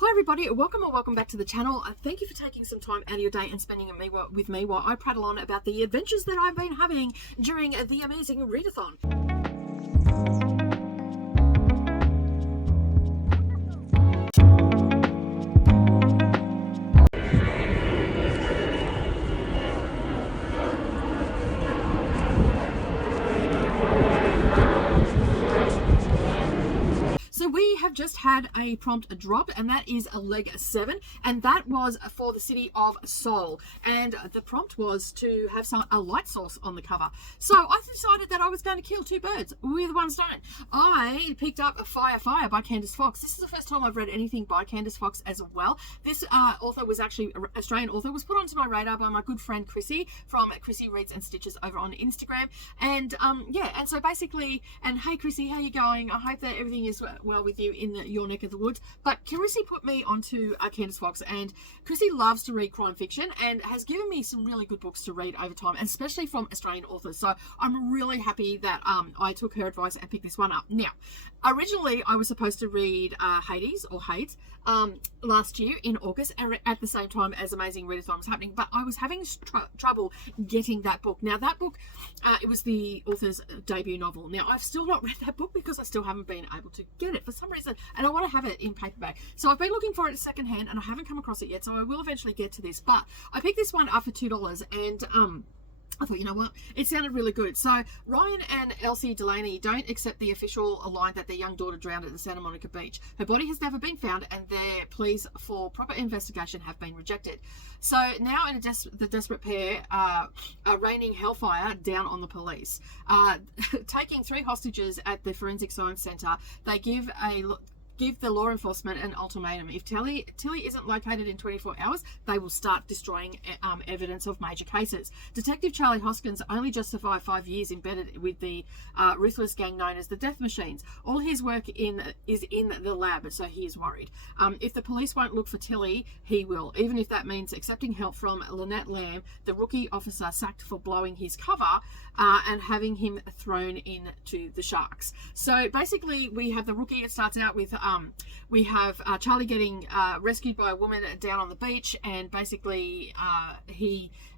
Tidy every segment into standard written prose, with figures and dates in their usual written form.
Hi everybody, welcome back to the channel. Thank you for taking some time out of your day and spending it with me while I prattle on about the adventures that I've been having during the amazing Readathon. So we have just had a prompt drop, and that is a leg 7, and that was for the city of Seoul. And the prompt was to have a light source on the cover. So I decided that I was going to kill two birds with one stone. I picked up Fire by Candice Fox. This is the first time I've read anything by Candice Fox as well. This author was actually an Australian author, was put onto my radar by my good friend Chrissy from Chrissy Reads and Stitches over on Instagram. And and so basically, and hey Chrissy, how you going? I hope that everything is well with you in your neck of the woods. But Chrissy put me onto Candice Fox, and Chrissy loves to read crime fiction and has given me some really good books to read over time, and especially from Australian authors. So I'm really happy that I took her advice and picked this one up. Now, originally I was supposed to read Hades last year in August at the same time as Amazing Readathon was happening, but I was having trouble getting that book. Now that book, it was the author's debut novel. Now I've still not read that book because I still haven't been able to get it for some reason, and I want to have it in paperback. So I've been looking for it secondhand and I haven't come across it yet, so I will eventually get to this. But I picked this one up for $2, and I thought, you know what, it sounded really good. So Ryan and Elsie Delaney don't accept the official line that their young daughter drowned at the Santa Monica beach. Her body has never been found, and their pleas for proper investigation have been rejected. So now the desperate pair are raining hellfire down on the police. Taking 3 hostages at the Forensic Science Center, they give the law enforcement an ultimatum. If Tilly isn't located in 24 hours, they will start destroying evidence of major cases. Detective Charlie Hoskins only just survived 5 years embedded with the ruthless gang known as the Death Machines. All his work is in the lab, so he is worried. If the police won't look for Tilly, he will, even if that means accepting help from Lynette Lamb, the rookie officer sacked for blowing his cover, and having him thrown into the sharks. So basically, we have the rookie. It starts out with we have Charlie getting rescued by a woman down on the beach, and basically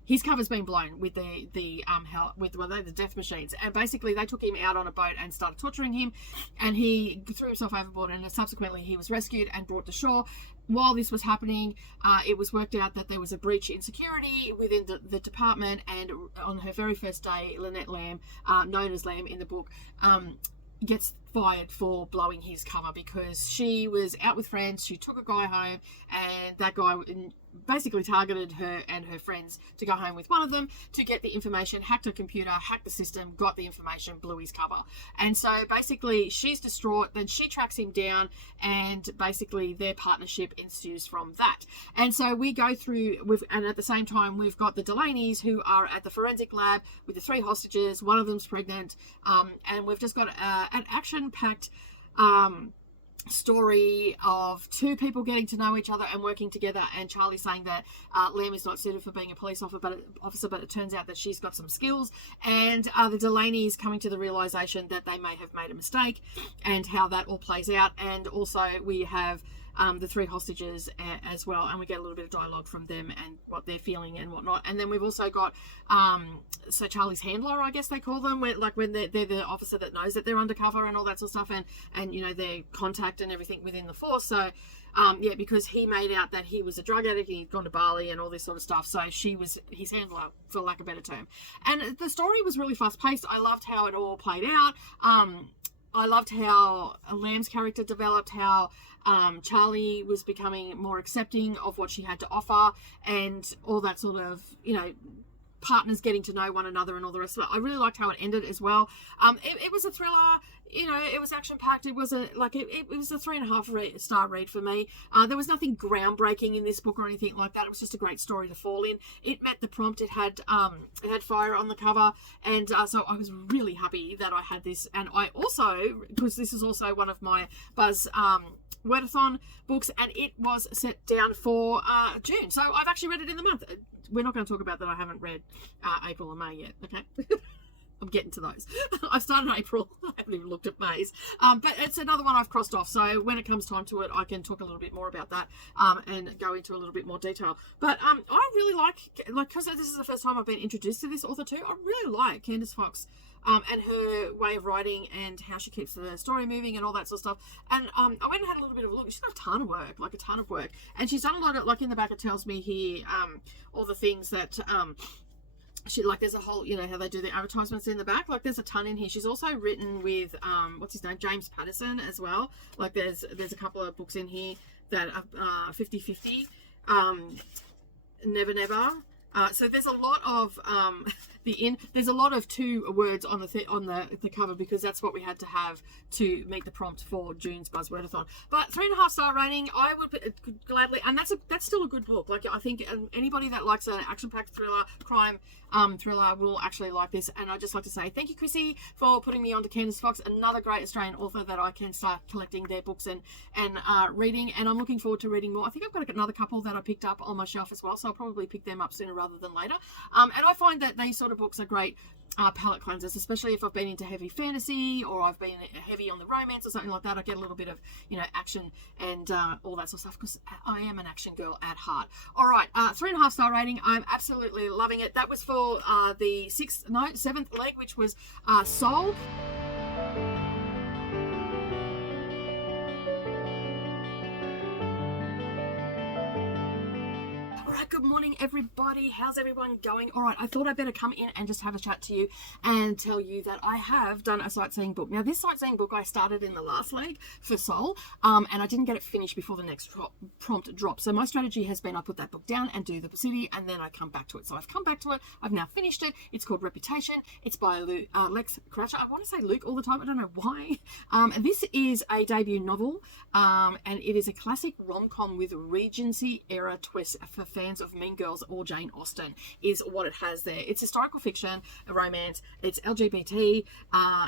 his cover's been blown with the Death Machines, and basically they took him out on a boat and started torturing him, and he threw himself overboard, and subsequently he was rescued and brought to shore. While this was happening, it was worked out that there was a breach in security within the department, and on her very first day, Lynette Lamb, known as Lamb in the book, gets fired for blowing his cover because she was out with friends. She took a guy home, and that guy basically targeted her and her friends to go home with one of them to get the information, hacked her computer, hacked the system, got the information, blew his cover. And so basically she's distraught. Then she tracks him down, and basically their partnership ensues from that. And so we go through and at the same time we've got the Delaneys, who are at the forensic lab with the 3 hostages. One of them's pregnant, and we've just got an action-packed story of 2 people getting to know each other and working together, and Charlie saying that Lamb is not suited for being a police officer, but it turns out that she's got some skills, and the Delaneys coming to the realization that they may have made a mistake, and how that all plays out. And also we have the 3 hostages as well, and we get a little bit of dialogue from them and what they're feeling and whatnot. And then we've also got so Charlie's handler, I guess they call them, when they're the officer that knows that they're undercover and all that sort of stuff, and you know, their contact and everything within the force. So because he made out that he was a drug addict and he'd gone to Bali and all this sort of stuff, so she was his handler, for lack of a better term. And the story was really fast paced. I loved how it all played out. I loved how Lamb's character developed, how Charlie was becoming more accepting of what she had to offer, and all that sort of, you know, partners getting to know one another and all the rest of it. I really liked how it ended as well. It was a thriller, you know, it was action packed. It was it was a 3.5 star read for me. There was nothing groundbreaking in this book or anything like that. It was just a great story to fall in. It met the prompt. It had fire on the cover, and so I was really happy that I had this. And I also, because this is also one of my Buzz Readathon books, and it was set down for June, so I've actually read it in the month. We're not going to talk about that I haven't read April or May yet, okay? I'm getting to those. I started April. I haven't even looked at May's. But it's another one I've crossed off. So when it comes time to it, I can talk a little bit more about that and go into a little bit more detail. But I really like, because this is the first time I've been introduced to this author too, I really like Candice Fox and her way of writing and how she keeps the story moving and all that sort of stuff. And I went and had a little bit of a look. She's got a ton of work. And she's done a lot of, like in the back it tells me here, all the things that... she, like, there's a whole, you know, how they do the advertisements in the back, like there's a ton in here. She's also written with what's his name, James Patterson as well. Like there's a couple of books in here that are 50-50, Never Never. So there's a lot of there's a lot of 2 words on the cover, because that's what we had to have to meet the prompt for June's Buzz Readathon. But 3.5 star rating, I would gladly, and that's still a good book. Like I think anybody that likes an action-packed thriller, crime thriller will actually like this. And I'd just like to say thank you, Chrissy, for putting me on to Candice Fox, another great Australian author that I can start collecting their books and reading. And I'm looking forward to reading more. I think I've got another couple that I picked up on my shelf as well, so I'll probably pick them up sooner rather than later. And I find that these sort of books are great palette cleansers, especially if I've been into heavy fantasy or I've been heavy on the romance or something like that. I get a little bit of, you know, action and all that sort of stuff, because I am an action girl at heart. All right, 3.5 star rating. I'm absolutely loving it. That was for the 7th leg, which was Soul. Good morning, everybody. How's everyone going? All right, I thought I'd better come in and just have a chat to you and tell you that I have done a sightseeing book. Now, this sightseeing book I started in the last leg for Soul, and I didn't get it finished before the next prompt dropped. So my strategy has been I put that book down and do the city, and then I come back to it. So I've come back to it. I've now finished it. It's called Reputation. It's by Lex Cratcher. I want to say Luke all the time. I don't know why. This is a debut novel, and it is a classic rom-com with Regency-era twist for fans of Mean Girls or Jane Austen, is what it has there. It's historical fiction, a romance, it's LGBT,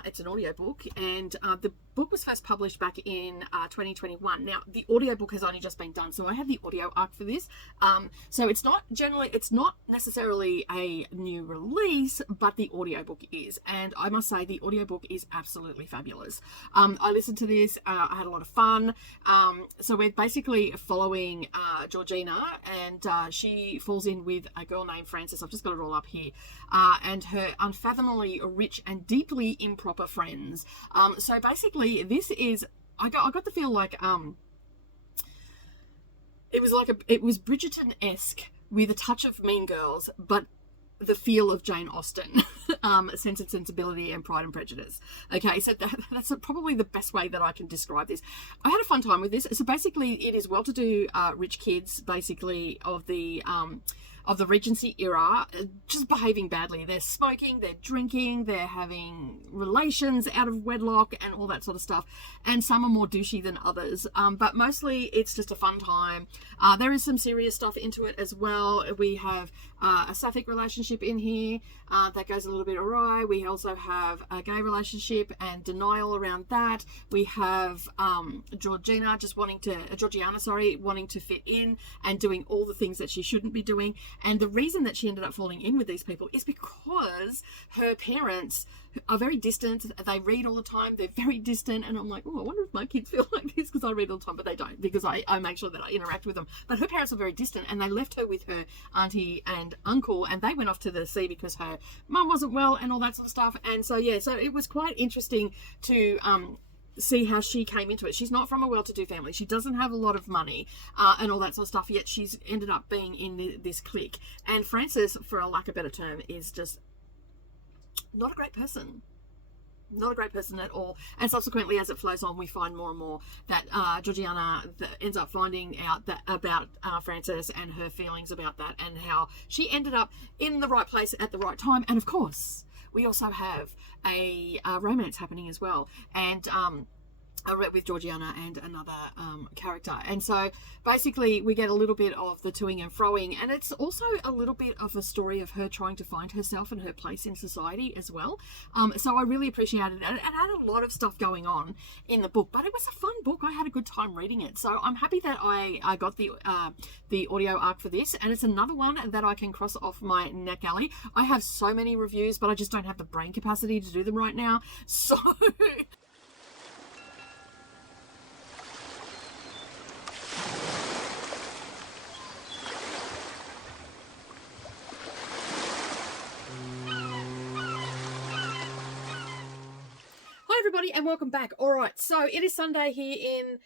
it's an audiobook, and the book was first published back in 2021. Now, the audiobook has only just been done, so I have the audio arc for this. So it's not necessarily a new release, but the audiobook is, and I must say the audiobook is absolutely fabulous. I listened to this, I had a lot of fun. So we're basically following Georgina, and she falls in with a girl named Frances. I've just got it all up here, and her unfathomably rich and deeply improper friends. So basically this is, I got the feel like it was Bridgerton-esque with a touch of Mean Girls, but the feel of Jane Austen, Sense and Sensibility and Pride and Prejudice. Okay, so that's probably the best way that I can describe this. I had a fun time with this. So basically it is well-to-do rich kids, basically, of the Regency era, just behaving badly. They're smoking, they're drinking, they're having relations out of wedlock and all that sort of stuff. And some are more douchey than others. But mostly it's just a fun time. There is some serious stuff into it as well. We have a sapphic relationship in here that goes a little bit awry. We also have a gay relationship and denial around that. We have Georgiana wanting to fit in and doing all the things that she shouldn't be doing. And the reason that she ended up falling in with these people is because her parents are very distant. They read all the time. They're very distant. And I'm like, oh, I wonder if my kids feel like this, because I read all the time, but they don't, because I make sure that I interact with them. But her parents are very distant, and they left her with her auntie and uncle, and they went off to the sea because her mum wasn't well and all that sort of stuff. And so, yeah, so it was quite interesting to see how she came into it. She's not from a well-to-do family. She doesn't have a lot of money and all that sort of stuff, yet she's ended up being in this clique. And Frances, for a lack of a better term, is just not a great person. Not a great person at all. And subsequently, as it flows on, we find more and more that Georgiana ends up finding out about Frances and her feelings about that, and how she ended up in the right place at the right time. And of course, we also have a romance happening as well. And with Georgiana and another character. And so basically we get a little bit of the toing and froing, and it's also a little bit of a story of her trying to find herself and her place in society as well. So I really appreciated it, and it had a lot of stuff going on in the book, but it was a fun book. I had a good time reading it, so I'm happy that I got the audio arc for this, and it's another one that I can cross off my neck alley. I have so many reviews, but I just don't have the brain capacity to do them right now, so everybody, and welcome back. All right, so it is Sunday here in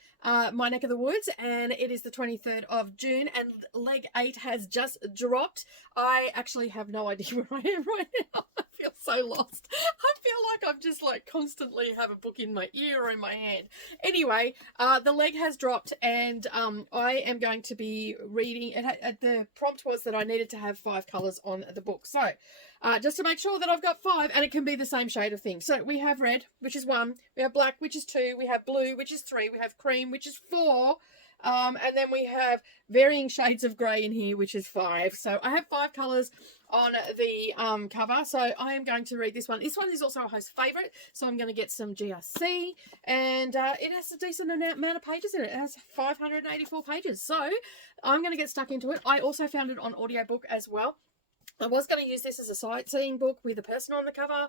my neck of the woods, and it is the 23rd of June, and leg 8 has just dropped. I actually have no idea where I am right now. I feel so lost. I feel like I'm just like constantly have a book in my ear or in my hand. Anyway, the leg has dropped, and I am going to be reading it. The prompt was that I needed to have 5 colours on the book, so just to make sure that I've got 5, and it can be the same shade of thing. So we have red, which is 1, we have black, which is 2, we have blue, which is 3, we have cream, which is 4, and then we have varying shades of grey in here, which is 5. So I have 5 colours on the cover, so I am going to read this one. This one is also a host favourite, so I'm going to get some GRC, and it has a decent amount of pages in it. It has 584 pages, so I'm going to get stuck into it. I also found it on audiobook as well. I was going to use this as a sightseeing book with a person on the cover,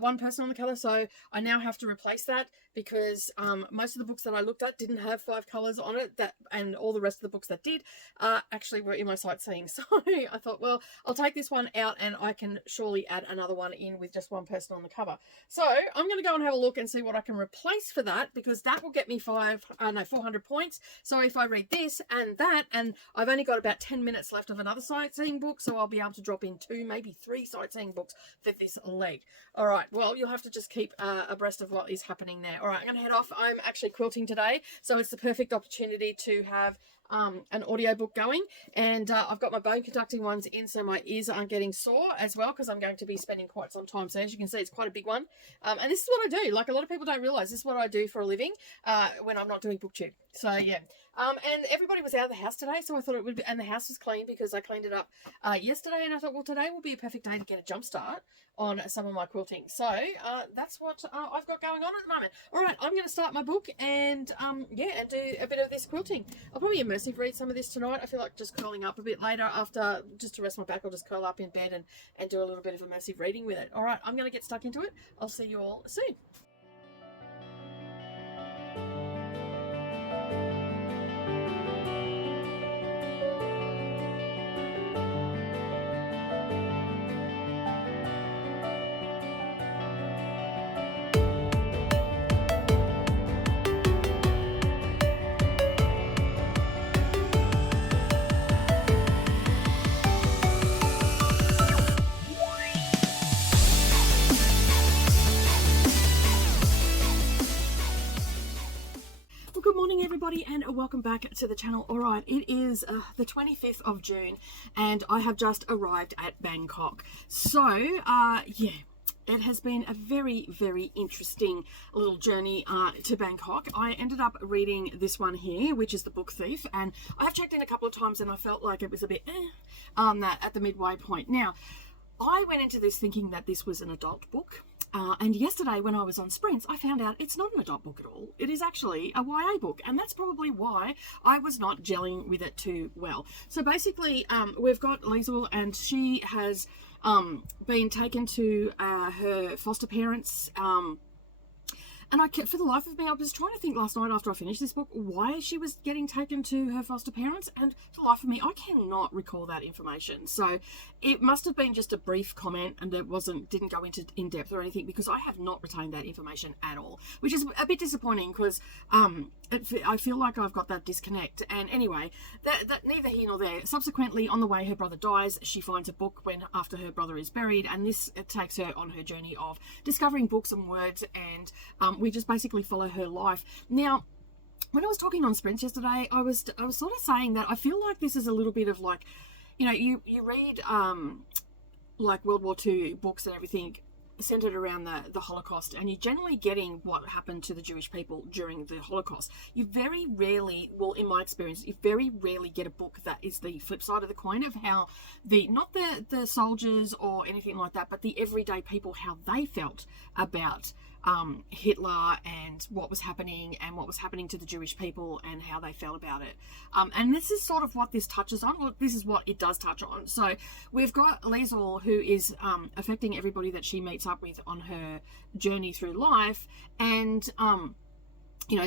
one person on the cover, so I now have to replace that because most of the books that I looked at didn't have 5 colours on it, and all the rest of the books that did actually were in my sightseeing. So I thought, well, I'll take this one out and I can surely add another one in with just one person on the cover. So I'm going to go and have a look and see what I can replace for that, because that will get me 400 points. So if I read this and that, and I've only got about 10 minutes left of another sightseeing book, so I'll be able to drop in 2, maybe 3 sightseeing books for this leg. All right, well, you'll have to just keep abreast of what is happening there. All right, I'm going to head off. I'm actually quilting today, so it's the perfect opportunity to have an audiobook going, and I've got my bone conducting ones in so my ears aren't getting sore as well, because I'm going to be spending quite some time. So as you can see, it's quite a big one, and this is what I do. Like, a lot of people don't realize this is what I do for a living when I'm not doing Booktube. So yeah, and everybody was out of the house today, so I thought it would be, and the house was clean because I cleaned it up yesterday, and I thought, well, today will be a perfect day to get a jump start on some of my quilting. So that's what I've got going on at the moment. All right, I'm going to start my book and yeah, and do a bit of this quilting. I'll probably immersive read some of this tonight. I feel like just curling up a bit later after, just to rest my back. I'll just curl up in bed and do a little bit of immersive reading with it. All right, I'm going to get stuck into it. I'll see you all soon. Everybody, and welcome back to the channel. All right, it is the 25th of June, and I have just arrived at Bangkok. So yeah, it has been a very, very interesting little journey to Bangkok. I ended up reading this one here, which is The Book Thief, and I have checked in a couple of times and I felt like it was a bit that at the midway point. Now, I went into this thinking that this was an adult book. And yesterday when I was on Sprints, I found out it's not an adult book at all. It is actually a YA book, and that's probably why I was not gelling with it too well. So basically, we've got Liesl, and she has been taken to her foster parents. And I kept, for the life of me, I was trying to think last night after I finished this book why she was getting taken to her foster parents, and for the life of me, I cannot recall that information. So it must have been just a brief comment, and it didn't go into in depth or anything, because I have not retained that information at all, which is a bit disappointing, because I feel like I've got that disconnect. And anyway, that neither here nor there. Subsequently, on the way her brother dies, she finds a book after her brother is buried, and this takes her on her journey of discovering books and words, and we just basically follow her life. Now, when I was talking on Sprints yesterday, I was sort of saying that I feel like this is a little bit of like, you know, you read like World War II books and everything centered around the Holocaust, and you're generally getting what happened to the Jewish people during the Holocaust. You very rarely, well, in my experience, you very rarely get a book that is the flip side of the coin of how not the soldiers or anything like that, but the everyday people, how they felt about Hitler and what was happening to the Jewish people and how they felt about it. And this is sort of what this touches on. Well, this is what it does touch on. So we've got Liesl, who is affecting everybody that she meets up with on her journey through life. And,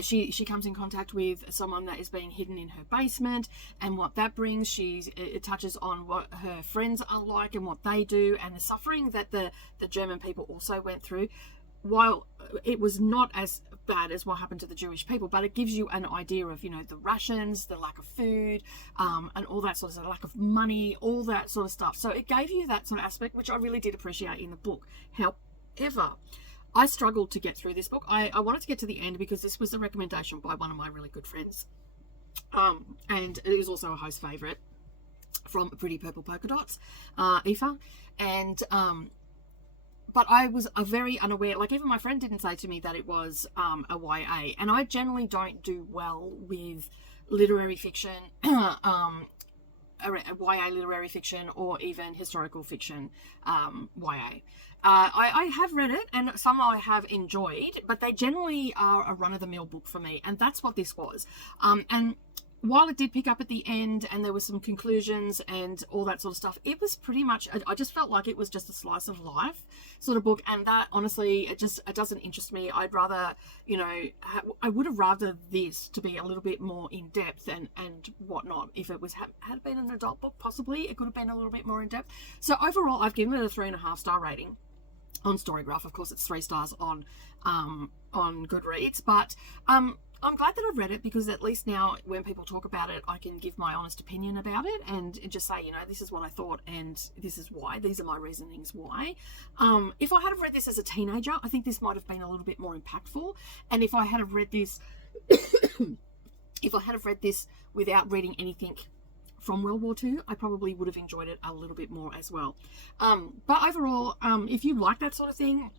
she comes in contact with someone that is being hidden in her basement, and what that brings. It touches on what her friends are like and what they do, and the suffering that the German people also went through. While it was not as bad as what happened to the Jewish people, but it gives you an idea of, the rations, the lack of food, and all that sort of stuff, lack of money, all that sort of stuff. So it gave you that sort of aspect, which I really did appreciate in the book. However, I struggled to get through this book. I wanted to get to the end because this was a recommendation by one of my really good friends. And it was also a host favourite from Pretty Purple Polka Dots, Aoife. And, but I was very unaware, like even my friend didn't say to me that it was a YA, and I generally don't do well with literary fiction, YA literary fiction, or even historical fiction YA. I have read it, and some I have enjoyed, but they generally are a run-of-the-mill book for me, and that's what this was. And while it did pick up at the end and there were some conclusions and all that sort of stuff, it was pretty much, I just felt like it was just a slice of life sort of book. And that, honestly, it doesn't interest me. I'd rather, I would have rather this to be a little bit more in depth and whatnot. If it was had been an adult book, possibly it could have been a little bit more in depth. So overall, I've given it a 3.5-star rating on Storygraph. Of course, it's 3 stars on Goodreads, but I'm glad that I've read it, because at least now when people talk about it, I can give my honest opinion about it and just say, this is what I thought and this is why. These are my reasonings why. If I had have read this as a teenager, I think this might have been a little bit more impactful. And if I had have read this, without reading anything from World War II, I probably would have enjoyed it a little bit more as well. But overall, if you like that sort of thing,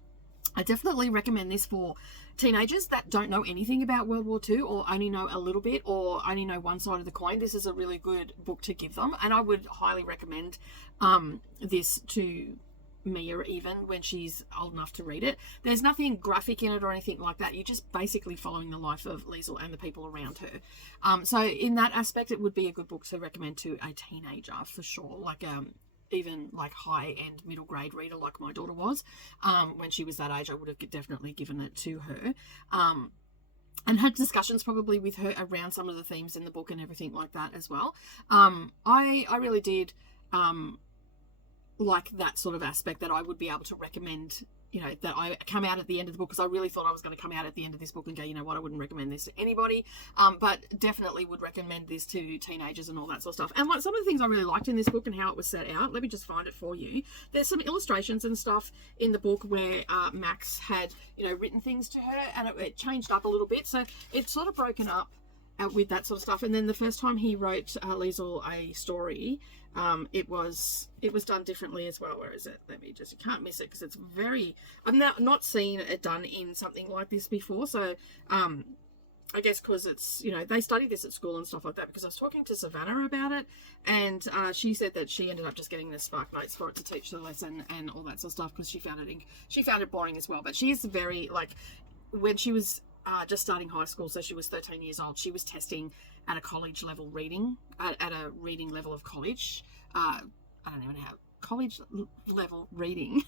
I definitely recommend this for teenagers that don't know anything about World War II, or only know a little bit, or only know one side of the coin. This is a really good book to give them, and I would highly recommend this to Mia even when she's old enough to read it. There's nothing graphic in it or anything like that. You're just basically following the life of Liesl and the people around her. So in that aspect, it would be a good book to recommend to a teenager for sure. Like even like high-end middle grade reader like my daughter was. When she was that age, I would have definitely given it to her. And had discussions probably with her around some of the themes in the book and everything like that as well. I really did like that sort of aspect, that I would be able to recommend, that I come out at the end of the book, because I really thought I was going to come out at the end of this book and go, what, I wouldn't recommend this to anybody, but definitely would recommend this to teenagers and all that sort of stuff. And some of the things I really liked in this book and how it was set out, let me just find it for you. There's some illustrations and stuff in the book where Max had, written things to her, and it changed up a little bit. So it's sort of broken up with that sort of stuff. And then the first time he wrote Liesl a story, it was done differently as well. Where is it? You can't miss it, because it's very, I've not seen it done in something like this before. So I guess because it's, they study this at school and stuff like that, because I was talking to Savannah about it, and she said that she ended up just getting the Spark Notes for it to teach the lesson and all that sort of stuff, because she found it boring as well. But she is very, when she was just starting high school, so she was 13 years old, she was testing at a college level reading, at a reading level of college. I don't even have college level reading.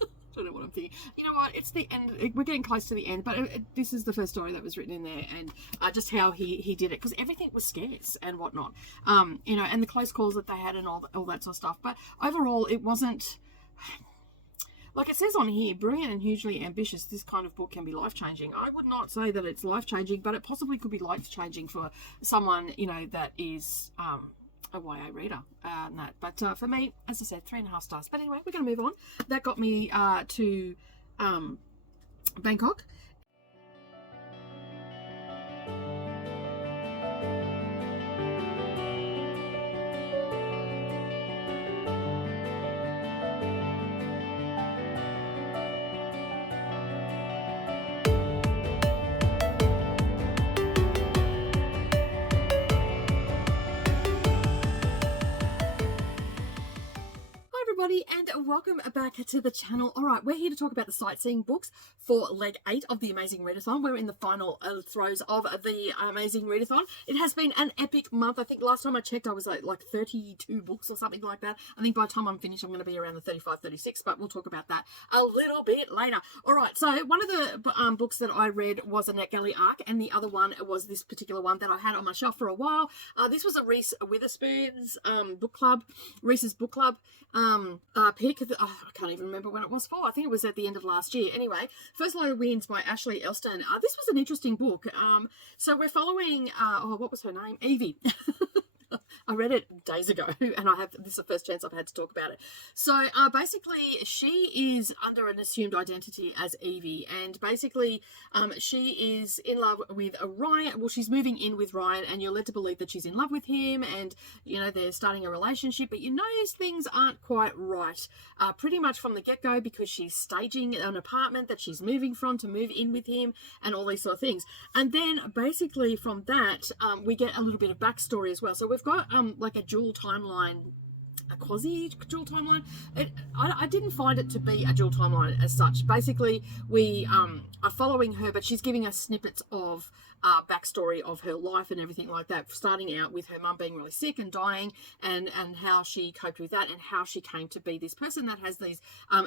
I don't know what I'm thinking. You know what? It's the end. We're getting close to the end, but this is the first story that was written in there, and just how he did it, because everything was scarce and whatnot. And the close calls that they had and all that sort of stuff. But overall, it wasn't. Like it says on here, brilliant and hugely ambitious, this kind of book can be life-changing. I would not say that it's life-changing, but it possibly could be life-changing for someone, that is a YA reader. But for me, as I said, 3.5 stars. But anyway, we're going to move on. That got me to Bangkok. everybody, and welcome back to the channel. All right, we're here to talk about the sightseeing books for leg 8 of the Amazing Readathon. We're in the final throes of the Amazing Readathon. It has been an epic month. I think last time I checked I was like 32 books or something like that. I think by the time I'm finished I'm going to be around the 35, 36, but we'll talk about that a little bit later. All right, so one of the books that I read was a NetGalley arc, and the other one was this particular one that I had on my shelf for a while. This was a Reese Witherspoon's book club, Reese's book club pick. I can't even remember when it was for. I think it was at the end of last year. Anyway, First Light of Winds by Ashley Elston. This was an interesting book. So we're following, what was her name? Evie. I read it days ago, and this is the first chance I've had to talk about it. So basically, she is under an assumed identity as Evie, and basically she is in love with Ryan. Well, she's moving in with Ryan, and you're led to believe that she's in love with him, and you know they're starting a relationship, but you notice things aren't quite right pretty much from the get-go, because she's staging an apartment that she's moving from to move in with him, and all these sort of things. And then basically from that we get a little bit of backstory as well. So we've got like a dual timeline, a quasi-dual timeline. I didn't find it to be a dual timeline as such. Basically, we are following her, but she's giving us snippets of backstory of her life and everything like that, starting out with her mum being really sick and dying, and how she coped with that, and how she came to be this person that has these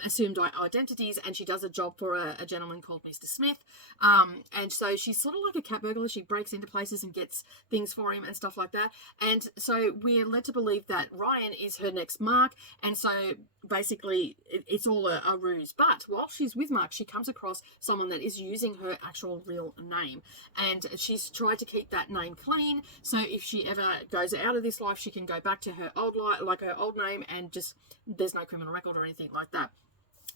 assumed identities, and she does a job for a gentleman called Mr. Smith, and so she's sort of like a cat burglar. She breaks into places and gets things for him and stuff like that, and so we're led to believe that Ryan is her next Mark, and so basically it's all a ruse. But while she's with Mark, she comes across someone that is using her actual real name, and she's tried to keep that name clean, so if she ever goes out of this life, she can go back to her old life, like her old name, and just there's no criminal record or anything like that.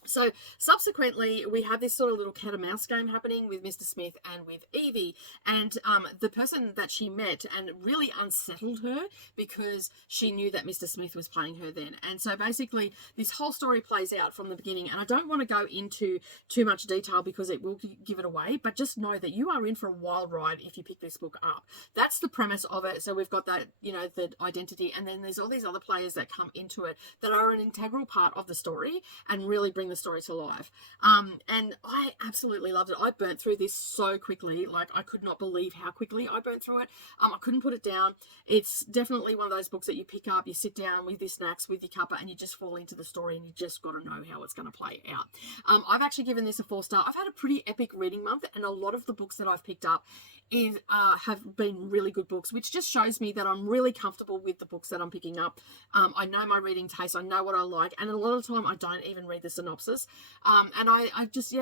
So subsequently, we have this sort of little cat and mouse game happening with Mr. Smith and with Evie, and the person that she met and really unsettled her because she knew that Mr. Smith was playing her then. And so basically this whole story plays out from the beginning, and I don't want to go into too much detail because it will give it away, but just know that you are in for a wild ride if you pick this book up. That's the premise of it. So we've got that, you know, the identity, and then there's all these other players that come into it that are an integral part of the story and really bring the story to life. And I absolutely loved it. I burnt through this so quickly. Like, I could not believe how quickly I burnt through it. I couldn't put it down. It's definitely one of those books that you pick up, you sit down with your snacks, with your cuppa, and you just fall into the story, and you just got to know how it's going to play out. I've actually given this a 4-star. I've had a pretty epic reading month, and a lot of the books that I've picked up have been really good books, which just shows me that I'm really comfortable with the books that I'm picking up. I know my reading taste, I know what I like, and a lot of the time I don't even read the synopsis. And I'm just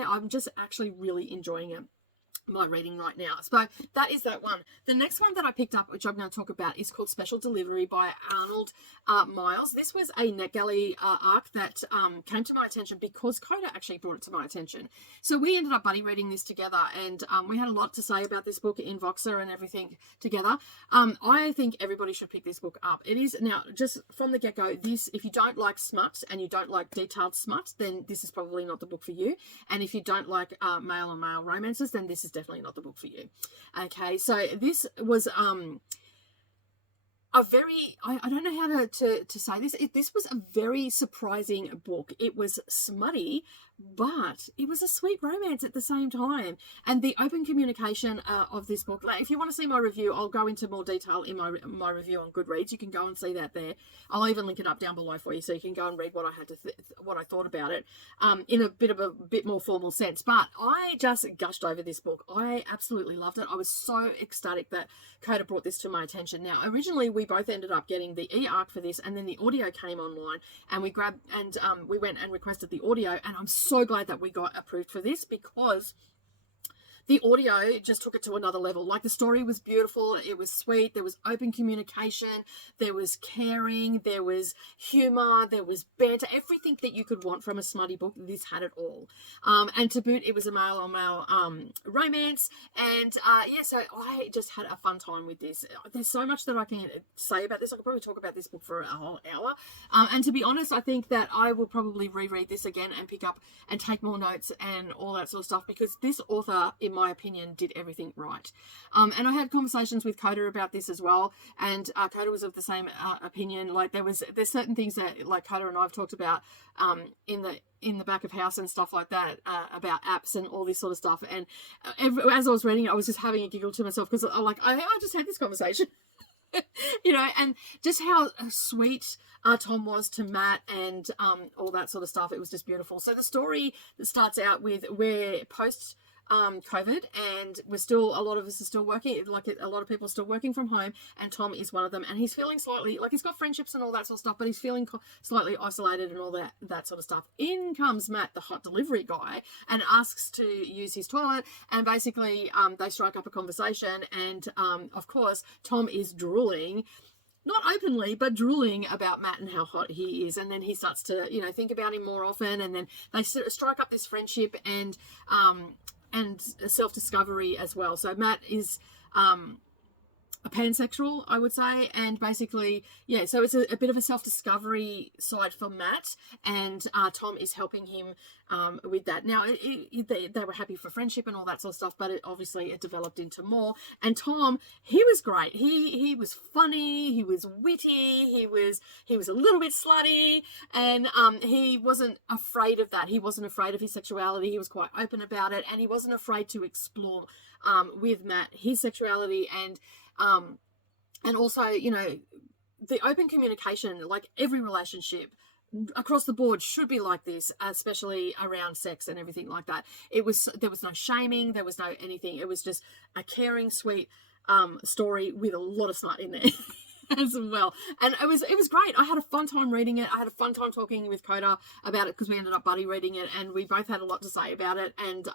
actually really enjoying it. My reading right now. So that is that one. The next one that I picked up, which I'm going to talk about, is called Special Delivery by Arnold Miles. This was a NetGalley arc that came to my attention because Coda actually brought it to my attention. So we ended up buddy reading this together, and we had a lot to say about this book in Voxer and everything together. I think everybody should pick this book up. It is, now, just from the get-go, this, if you don't like smut and you don't like detailed smut, then this is probably not the book for you. And if you don't like male on male romances, then this is definitely not the book for you. Okay, so this was a very, I don't know how to say this. This was a very surprising book. It was smutty, but it was a sweet romance at the same time. And the open communication of this book, like, if you want to see my review, I'll go into more detail in my review on Goodreads. You can go and see that there. I'll even link it up down below for you, so you can go and read what I had to what I thought about it in a bit more formal sense. But I just gushed over this book. I absolutely loved it. I was so ecstatic that Coda brought this to my attention. Now, originally we both ended up getting the e-arc for this, and then the audio came online, and we grabbed and we went and requested the audio, and I'm so glad that we got approved for this, because the audio just took it to another level. Like, the story was beautiful, it was sweet, there was open communication, there was caring, there was humor, there was banter, everything that you could want from a smutty book. This had it all. And to boot, it was a male on male romance, and yeah, so I just had a fun time with this. There's so much that I can say about this. I could probably talk about this book for a whole hour, and to be honest, I think that I will probably reread this again and pick up and take more notes and all that sort of stuff, because this author, in my opinion, did everything right. And I had conversations with Coda about this as well, and Coda was of the same opinion. Like there's certain things that like Coda and I've talked about in the back of house and stuff like that, about apps and all this sort of stuff. And as I was reading it, I was just having a giggle to myself because I just had this conversation. You know, and just how sweet Tom was to Matt and all that sort of stuff. It was just beautiful. So the story starts out with we're post COVID, and a lot of us are still working, like a lot of people are still working from home, and Tom is one of them, and he's feeling slightly, like he's got friendships and all that sort of stuff, but he's feeling slightly isolated and all that sort of stuff. In comes Matt, the hot delivery guy, and asks to use his toilet, and basically they strike up a conversation, and of course Tom is drooling, not openly, but drooling about Matt and how hot he is. And then he starts to, you know, think about him more often. And then they strike up this friendship and self-discovery as well. So Matt is a pansexual, I would say, and basically, yeah, so it's a bit of a self-discovery side for Matt, and Tom is helping him with that. Now, they were happy for friendship and all that sort of stuff, but obviously it developed into more. And Tom, he was great. He was funny, he was witty, he was a little bit slutty, and he wasn't afraid of that. He wasn't afraid of his sexuality. He was quite open about it, and he wasn't afraid to explore with Matt his sexuality, and also, you know, the open communication. Like every relationship across the board should be like this, especially around sex and everything like that. There was no shaming, there was no anything. It was just a caring, sweet story with a lot of smut in there. As well, and it was great. I had a fun time reading it. I had a fun time talking with Coda about it because we ended up buddy reading it, and we both had a lot to say about it. And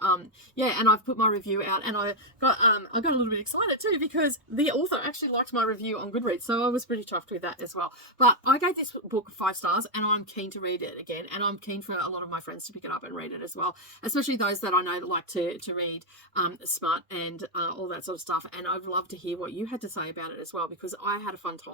yeah, and I've put my review out, and I got a little bit excited too because the author actually liked my review on Goodreads, so I was pretty chuffed with that as well. But I gave this book 5 stars, and I'm keen to read it again, and I'm keen for a lot of my friends to pick it up and read it as well, especially those that I know that like to read smut and all that sort of stuff. And I'd love to hear what you had to say about it as well, because I had a fun time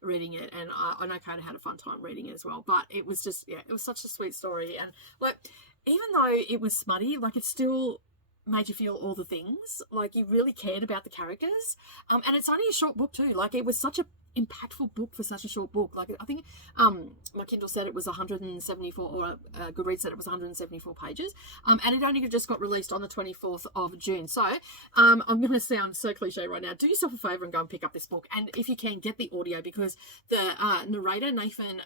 reading it, and I know Coda had a fun time reading it as well. But it was just, yeah, it was such a sweet story, and like even though it was smutty, like it still made you feel all the things. Like you really cared about the characters, and it's only a short book too. Like it was such a impactful book for such a short book. Like I think my Kindle said it was 174, or Goodreads said it was 174 pages, and it only just got released on the 24th of June. So I'm going to sound so cliche right now. Do yourself a favor and go and pick up this book, and if you can, get the audio, because the narrator Nathan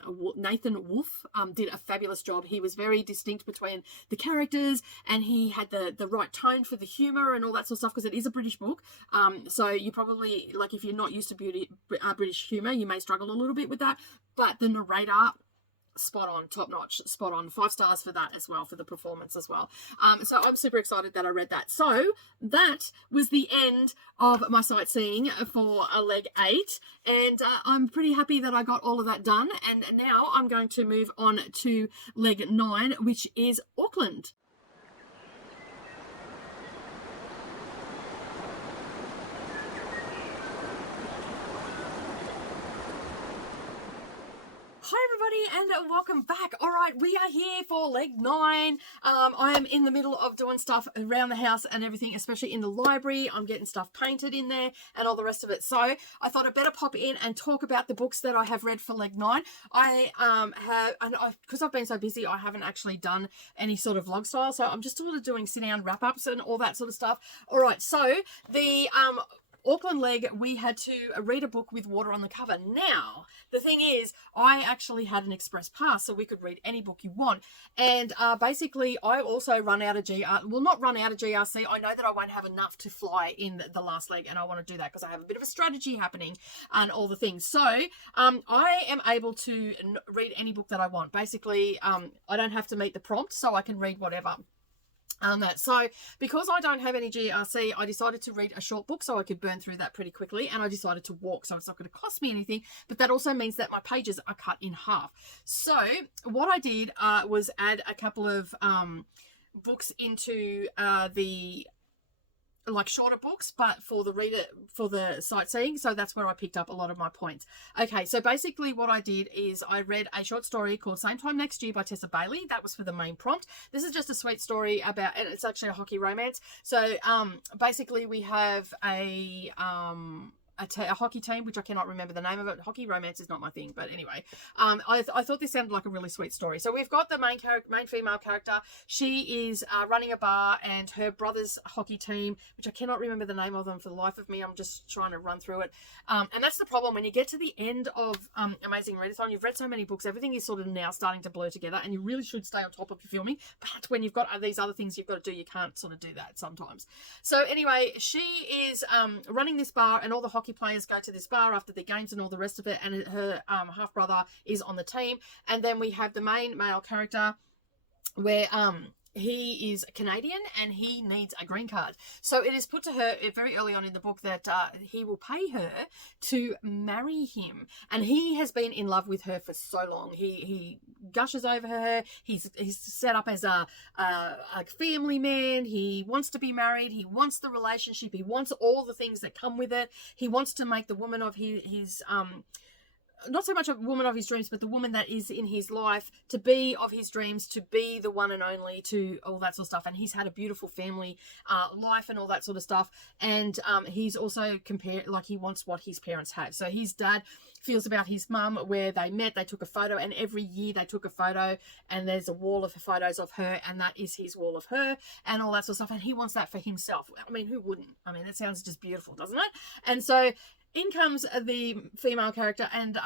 Wolfe did a fabulous job. He was very distinct between the characters, and he had the right tone for the humor and all that sort of stuff, because it is a British book. So you probably, like, if you're not used to British humor, you may struggle a little bit with that, but the narrator, spot on, top notch, spot on. 5 stars for that as well, for the performance as well. So I'm super excited that I read that. So that was the end of my sightseeing for leg 8, and I'm pretty happy that I got all of that done. And now I'm going to move on to leg 9, which is Auckland. Hi everybody, and welcome back. All right, we are here for leg 9. I am in the middle of doing stuff around the house and everything, especially in the library. I'm getting stuff painted in there and all the rest of it. So I thought I'd better pop in and talk about the books that I have read for leg 9. Because I've been so busy, I haven't actually done any sort of vlog style. So I'm just sort of doing sit down wrap ups and all that sort of stuff. All right, so the Auckland leg, we had to read a book with water on the cover. Now, the thing is, I actually had an express pass, so we could read any book you want. And basically, I also run out of not run out of GRC. I know that I won't have enough to fly in the last leg, and I want to do that because I have a bit of a strategy happening and all the things. So I am able to read any book that I want. Basically, I don't have to meet the prompt, so I can read whatever. So because I don't have any GRC, I decided to read a short book so I could burn through that pretty quickly, and I decided to walk, so it's not going to cost me anything, but that also means that my pages are cut in half. So what I did was add a couple of books into the like shorter books, but for the sightseeing. So that's where I picked up a lot of my points. Okay, so basically what I did is I read a short story called Same Time Next Year by Tessa Bailey. That was for the main prompt. This is just a sweet story about, and it's actually a hockey romance. So basically we have a hockey team, which I cannot remember the name of it. Hockey romance is not my thing, but anyway, I thought this sounded like a really sweet story. So we've got the main female character. She is running a bar, and her brother's hockey team, which I cannot remember the name of them for the life of me. I'm just trying to run through it. And that's the problem when you get to the end of Amazing Readathon. You've read so many books, everything is sort of now starting to blur together, and you really should stay on top of your filming. But when you've got these other things you've got to do, you can't sort of do that sometimes. So anyway, she is running this bar, and all the hockey players go to this bar after their games and all the rest of it, and her half brother is on the team. And then we have the main male character where he is Canadian and he needs a green card. So it is put to her very early on in the book that he will pay her to marry him, and he has been in love with her for so long. He gushes over her. He's set up as a family man. He wants to be married. He wants the relationship. He wants all the things that come with it. He wants to make the woman of his not so much a woman of his dreams, but the woman that is in his life to be of his dreams, to be the one and only, to all that sort of stuff. And he's had a beautiful family life and all that sort of stuff. And he's also he wants what his parents have. So his dad feels about his mum, where they met, they took a photo, and every year they took a photo, and there's a wall of photos of her, and that is his wall of her, and all that sort of stuff. And he wants that for himself. I mean, who wouldn't? I mean, that sounds just beautiful, doesn't it? And so in comes the female character, and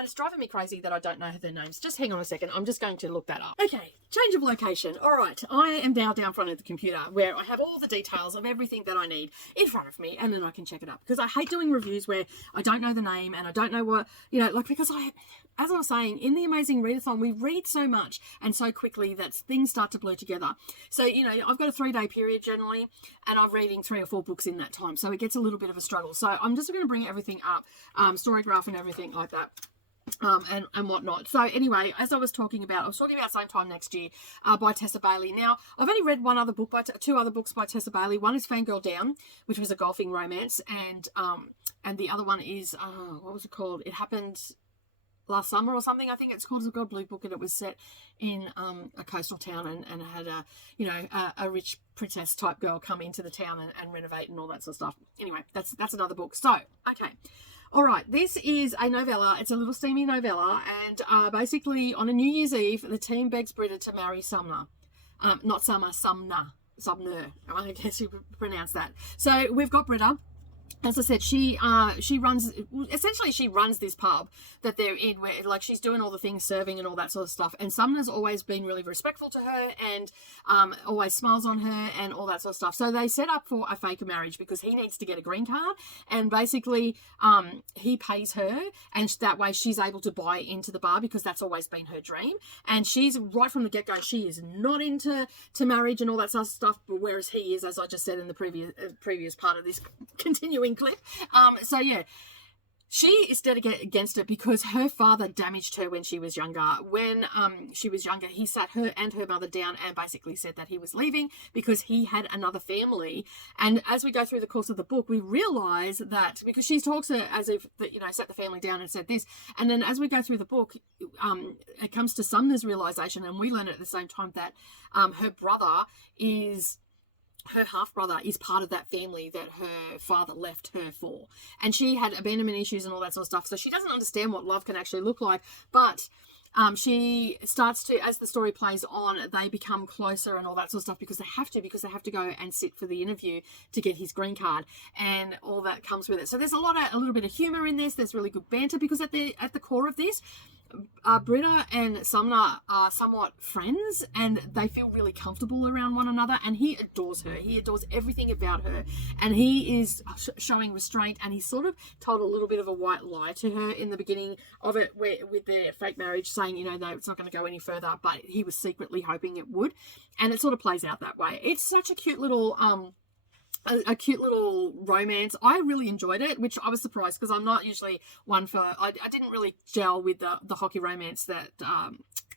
it's driving me crazy that I don't know their names. Just hang on a second. I'm just going to look that up. Okay, change of location. All right, I am now down front of the computer where I have all the details of everything that I need in front of me, and then I can check it up, because I hate doing reviews where I don't know the name and I don't know what, because as I was saying, in the Amazing Readathon, we read so much and so quickly that things start to blur together. So, I've got a 3-day period generally, and I'm reading 3 or 4 books in that time. So it gets a little bit of a struggle. So I'm just going to bring everything up, story graph and everything like that. And whatnot. So anyway, as I was talking about Same Time Next Year by Tessa Bailey. Now, I've only read two other books by Tessa Bailey. One is Fangirl Down, which was a golfing romance, and the other one is what was it called? It happened last summer or something. I think it's called. It's a God Blue book, and it was set in a coastal town, and had a rich princess type girl come into the town and renovate and all that sort of stuff. Anyway, that's another book. So okay. All right, this is a novella. It's a little steamy novella, and basically on a New Year's Eve, the team begs Britta to marry Sumner. Not Summer, Sumner. I guess you pronounce that. So we've got Britta. As I said, she runs this pub that they're in, where she's doing all the things, serving and all that sort of stuff. And Sumner's always been really respectful to her, and always smiles on her and all that sort of stuff. So they set up for a fake marriage because he needs to get a green card, and basically he pays her, and that way she's able to buy into the bar, because that's always been her dream. And she's right from the get-go, she is not into marriage and all that sort of stuff, but whereas he is, as I just said in the previous part of this continuing clip. So yeah, she is dead against it because her father damaged her when she was younger. When she was younger, he sat her and her mother down and basically said that he was leaving because he had another family. And as we go through the course of the book, we realise that, because she talks as if that, sat the family down and said this, and then as we go through the book, it comes to Sumner's realisation, and we learn at the same time that her half-brother is part of that family that her father left her for. And she had abandonment issues and all that sort of stuff. So she doesn't understand what love can actually look like. But she starts to, as the story plays on, they become closer and all that sort of stuff because they have to go and sit for the interview to get his green card and all that comes with it. So there's a little bit of humour in this. There's really good banter because at the core of this, Britta and Sumner are somewhat friends, and they feel really comfortable around one another, and he adores her. He adores everything about her, and he is showing restraint, and he sort of told a little bit of a white lie to her in the beginning of it with their fake marriage, saying, no, it's not going to go any further, but he was secretly hoping it would, and it sort of plays out that way. It's such a cute little a cute little romance. I really enjoyed it, which I was surprised because I'm not usually one for, I didn't really gel with the hockey romance that,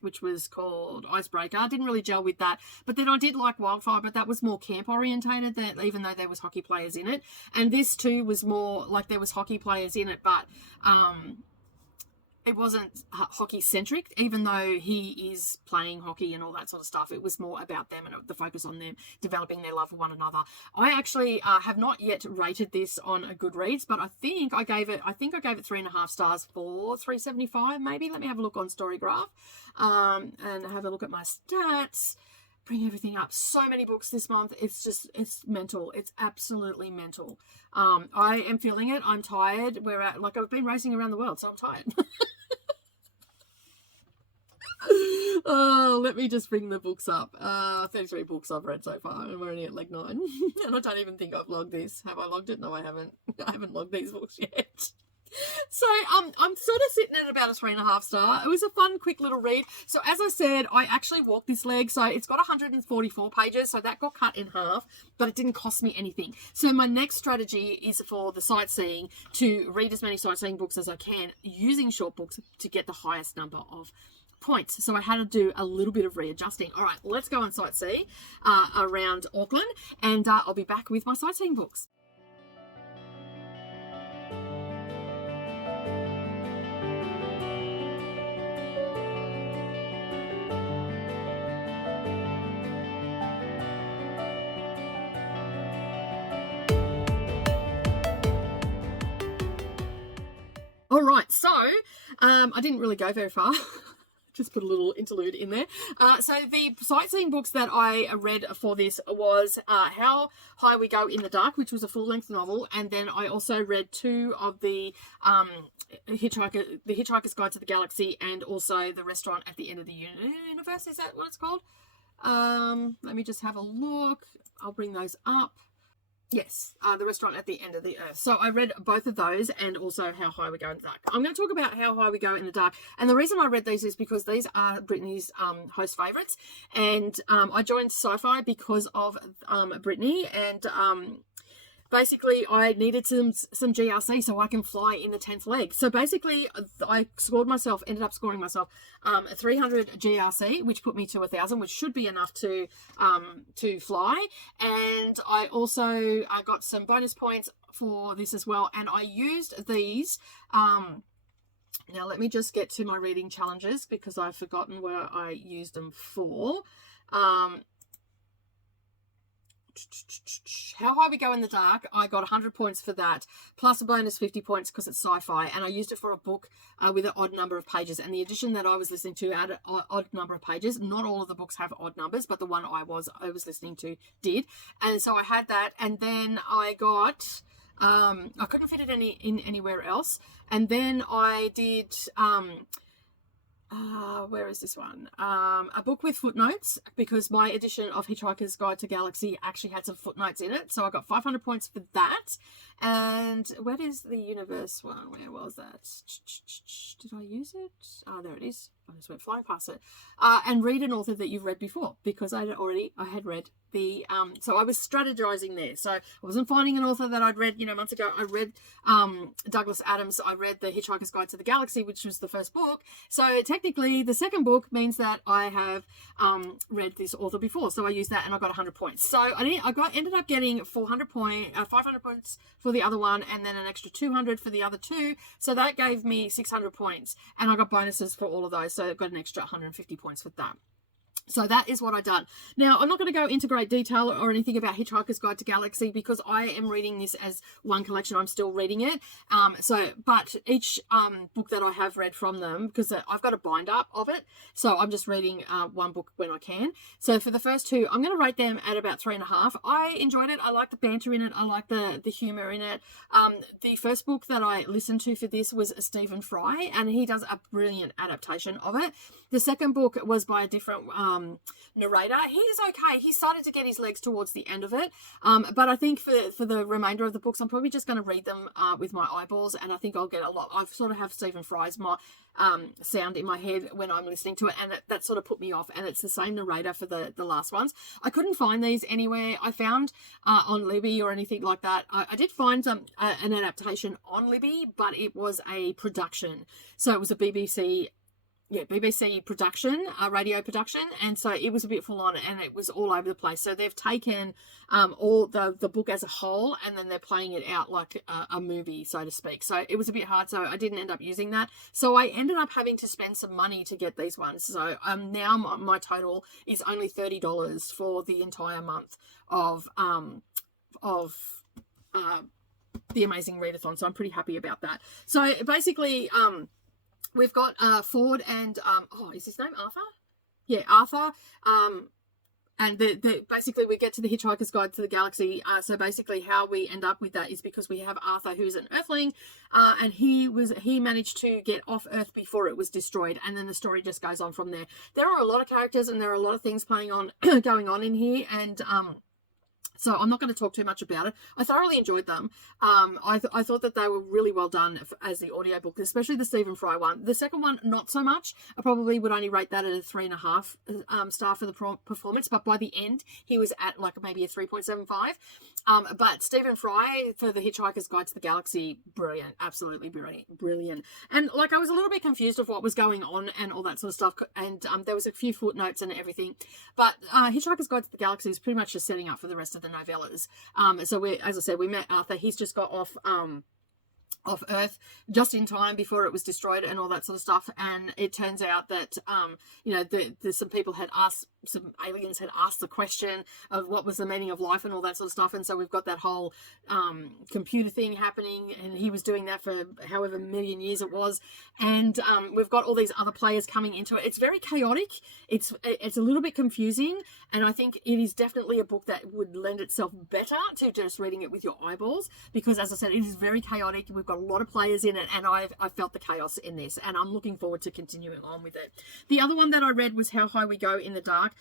which was called Icebreaker. I didn't really gel with that. But then I did like Wildfire, but that was more camp orientated, that even though there was hockey players in it. And this too was more like there was hockey players in it, but it wasn't hockey centric, even though he is playing hockey and all that sort of stuff. It was more about them and the focus on them developing their love for one another. I actually have not yet rated this on a Goodreads, but I think I gave it 3.5 stars for 375 maybe. Let me have a look on Storygraph and have a look at my stats. Bring everything up. So many books this month. It's mental. It's absolutely mental. I am feeling it. I'm tired. I've been racing around the world, so I'm tired. Oh, let me just bring the books up. 33 books I've read so far, and we're only at like 9. And I don't even think I've logged this. Have I logged it? No, I haven't. I haven't logged these books yet. So I'm sort of sitting at about a 3.5 star. It was a fun, quick little read. So as I said, I actually walked this leg. So it's got 144 pages. So that got cut in half, but it didn't cost me anything. So my next strategy is for the sightseeing to read as many sightseeing books as I can using short books to get the highest number of points. So I had to do a little bit of readjusting. All right, let's go and sightsee around Auckland, and I'll be back with my sightseeing books. All right, so I didn't really go very far. Just put a little interlude in there. So the sightseeing books that I read for this was How High We Go in the Dark, which was a full-length novel, and then I also read 2 of the Hitchhiker's Guide to the Galaxy, and also The Restaurant at the End of the Universe. Is that what it's called? Let me just have a look. I'll bring those up. Yes, The Restaurant at the End of the Earth. So I read both of those, and also How High We Go in the Dark. I'm going to talk about How High We Go in the Dark. And the reason I read these is because these are Brittany's host favourites. And I joined Sci-Fi because of Brittany. And basically I needed some GRC so I can fly in the 10th leg. So basically I ended up scoring myself 300 GRC, which put me to 1,000, which should be enough to fly. And I also got some bonus points for this as well. And I used these. Now let me just get to my reading challenges because I've forgotten where I used them for. How High We Go in the Dark, I got 100 points for that, plus a bonus 50 points because it's sci-fi, and I used it for a book with an odd number of pages, and the edition that I was listening to had an odd number of pages. Not all of the books have odd numbers, but the one I was listening to did, and so I had that. And then I got I couldn't fit it anywhere else, and then I did where is this one? A book with footnotes, because my edition of Hitchhiker's Guide to Galaxy actually had some footnotes in it. So I got 500 points for that. And where is the universe one? Where was that? Did I use it? Oh, there it is. I just went flying past it. And read an author that you've read before, because I had read the, so I was strategizing there. So I wasn't finding an author that I'd read, months ago. I read Douglas Adams. I read The Hitchhiker's Guide to the Galaxy, which was the first book. So technically the second book means that I have read this author before. So I used that and I got 100 points. So I ended up getting 500 points for the other one, and then an extra 200 for the other 2. So that gave me 600 points, and I got bonuses for all of those. So I got an extra 150 points for that. So that is what I done. Now, I'm not going to go into great detail or anything about Hitchhiker's Guide to Galaxy because I am reading this as one collection. I'm still reading it. But each book that I have read from them, because I've got a bind up of it, so I'm just reading one book when I can. So for the first 2, I'm going to rate them at about 3.5. I enjoyed it. I like the banter in it. I like the humor in it. The first book that I listened to for this was Stephen Fry, and he does a brilliant adaptation of it. The second book was by a different narrator. He's okay. He started to get his legs towards the end of it. But I think for the remainder of the books, I'm probably just going to read them with my eyeballs, and I think I'll get a lot. I sort of have Stephen Fry's sound in my head when I'm listening to it, and that sort of put me off. And it's the same narrator for the last ones. I couldn't find these anywhere. I found on Libby or anything like that. I did find an adaptation on Libby, but it was a production. So it was a BBC production, radio production, and so it was a bit full on, and it was all over the place. So they've taken all the book as a whole, and then they're playing it out like a movie, so to speak. So it was a bit hard, so I didn't end up using that. So I ended up having to spend some money to get these ones. So now my total is only $30 for the entire month of the Amazing Readathon. So I'm pretty happy about that. So basically, we've got Ford and is his name Arthur? Yeah, Arthur. And basically we get to the Hitchhiker's Guide to the Galaxy. So basically how we end up with that is because we have Arthur, who's an Earthling, and he managed to get off Earth before it was destroyed, and then the story just goes on from there. There are a lot of characters and there are a lot of things going on in here, and so I'm not going to talk too much about it. I thoroughly enjoyed them. I thought that they were really well done as the audiobook, especially the Stephen Fry one. The second one, not so much. I probably would only rate that at a 3.5 star for the performance, but by the end, he was at like maybe a 3.75. But Stephen Fry for the Hitchhiker's Guide to the Galaxy, brilliant, absolutely brilliant. And like I was a little bit confused of what was going on and all that sort of stuff, and there was a few footnotes and everything. But Hitchhiker's Guide to the Galaxy is pretty much just setting up for the rest of the novellas. So as I said, we met Arthur. He's just got off Earth just in time before it was destroyed and all that sort of stuff. And it turns out that some people had asked, some aliens had asked the question of what was the meaning of life and all that sort of stuff. And so we've got that whole computer thing happening, and he was doing that for however million years it was. And we've got all these other players coming into it. It's very chaotic. It's a little bit confusing, and I think it is definitely a book that would lend itself better to just reading it with your eyeballs, because as I said, it is very chaotic. We've got a lot of players in it, and I felt the chaos in this, and I'm looking forward to continuing on with it. The other one that I read was How High We Go in the Dark.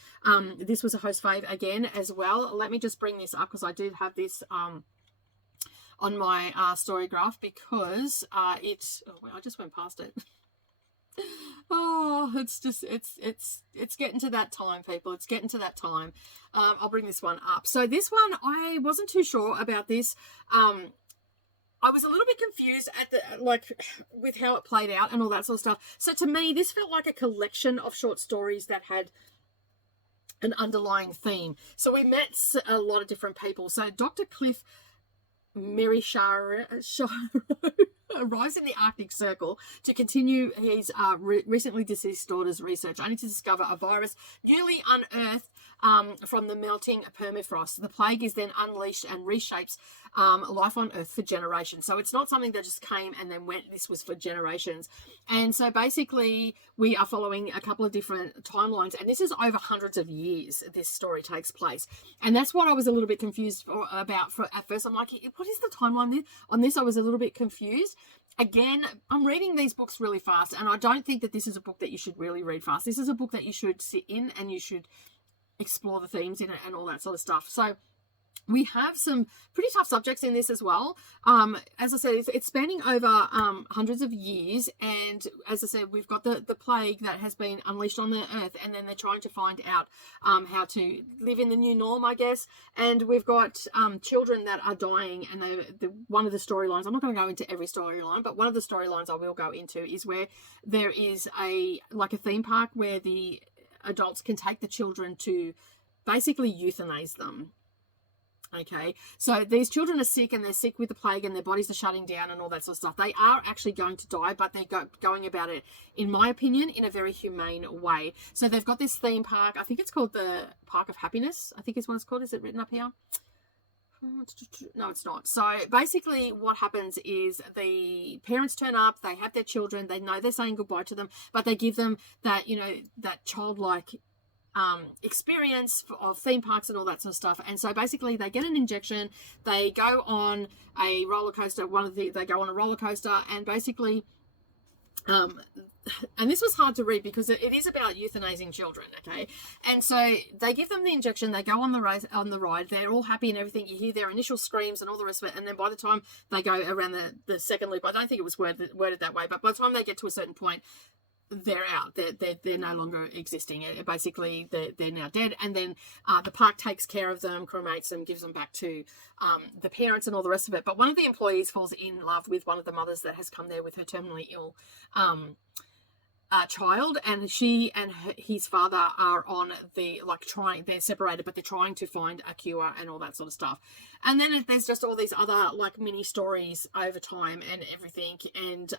This was a host fave again as well. Let me just bring this up because I do have this on my story graph, because I just went past it. Oh, it's getting to that time, people. It's getting to that time. I'll bring this one up. So this one, I wasn't too sure about this. I was a little bit confused at with how it played out and all that sort of stuff. So to me, this felt like a collection of short stories that had an underlying theme. So we met a lot of different people. So Dr. Cliff Mary Sharo arrives in the Arctic Circle to continue his recently deceased daughter's research, only to discover a virus newly unearthed from the melting permafrost. The plague is then unleashed and reshapes life on Earth for generations. So it's not something that just came and then went. This was for generations. And so basically we are following a couple of different timelines, and this is over hundreds of years this story takes place. And that's what I was a little bit confused about at first. I'm like, what is the timeline on this? I was a little bit confused. Again, I'm reading these books really fast, and I don't think that this is a book that you should really read fast. This is a book that you should sit in and you should explore the themes in it and all that sort of stuff. So we have some pretty tough subjects in this as well. As I said, it's spanning over hundreds of years, and as I said, we've got the plague that has been unleashed on the Earth, and then they're trying to find out how to live in the new norm, I guess. And we've got children that are dying, and one of the storylines, I'm not going to go into every storyline, but one of the storylines I will go into is where there is a theme park where the adults can take the children to basically euthanize them. Okay, so these children are sick, and they're sick with the plague, and their bodies are shutting down and all that sort of stuff. They are actually going to die, but they're going about it, in my opinion, in a very humane way. So they've got this theme park. I think it's called the Park of Happiness. I think is what it's called. Is it written up here? No, it's not. So basically what happens is the parents turn up, they have their children, they know they're saying goodbye to them, but they give them that, that childlike experience of theme parks and all that sort of stuff. And so basically they get an injection, they go on a roller coaster, they go on a roller coaster, and basically and this was hard to read because it is about euthanizing children, okay? And so they give them the injection, they go on the ride, they're all happy and everything. You hear their initial screams and all the rest of it, and then by the time they go around the second loop, I don't think it was worded that way, but by the time they get to a certain point, they're out. They're no longer existing. Basically, they're now dead. And then the park takes care of them, cremates them, gives them back to the parents and all the rest of it. But one of the employees falls in love with one of the mothers that has come there with her terminally ill child, and she and his father are on the they're separated, but they're trying to find a cure and all that sort of stuff. And then there's just all these other mini stories over time and everything, and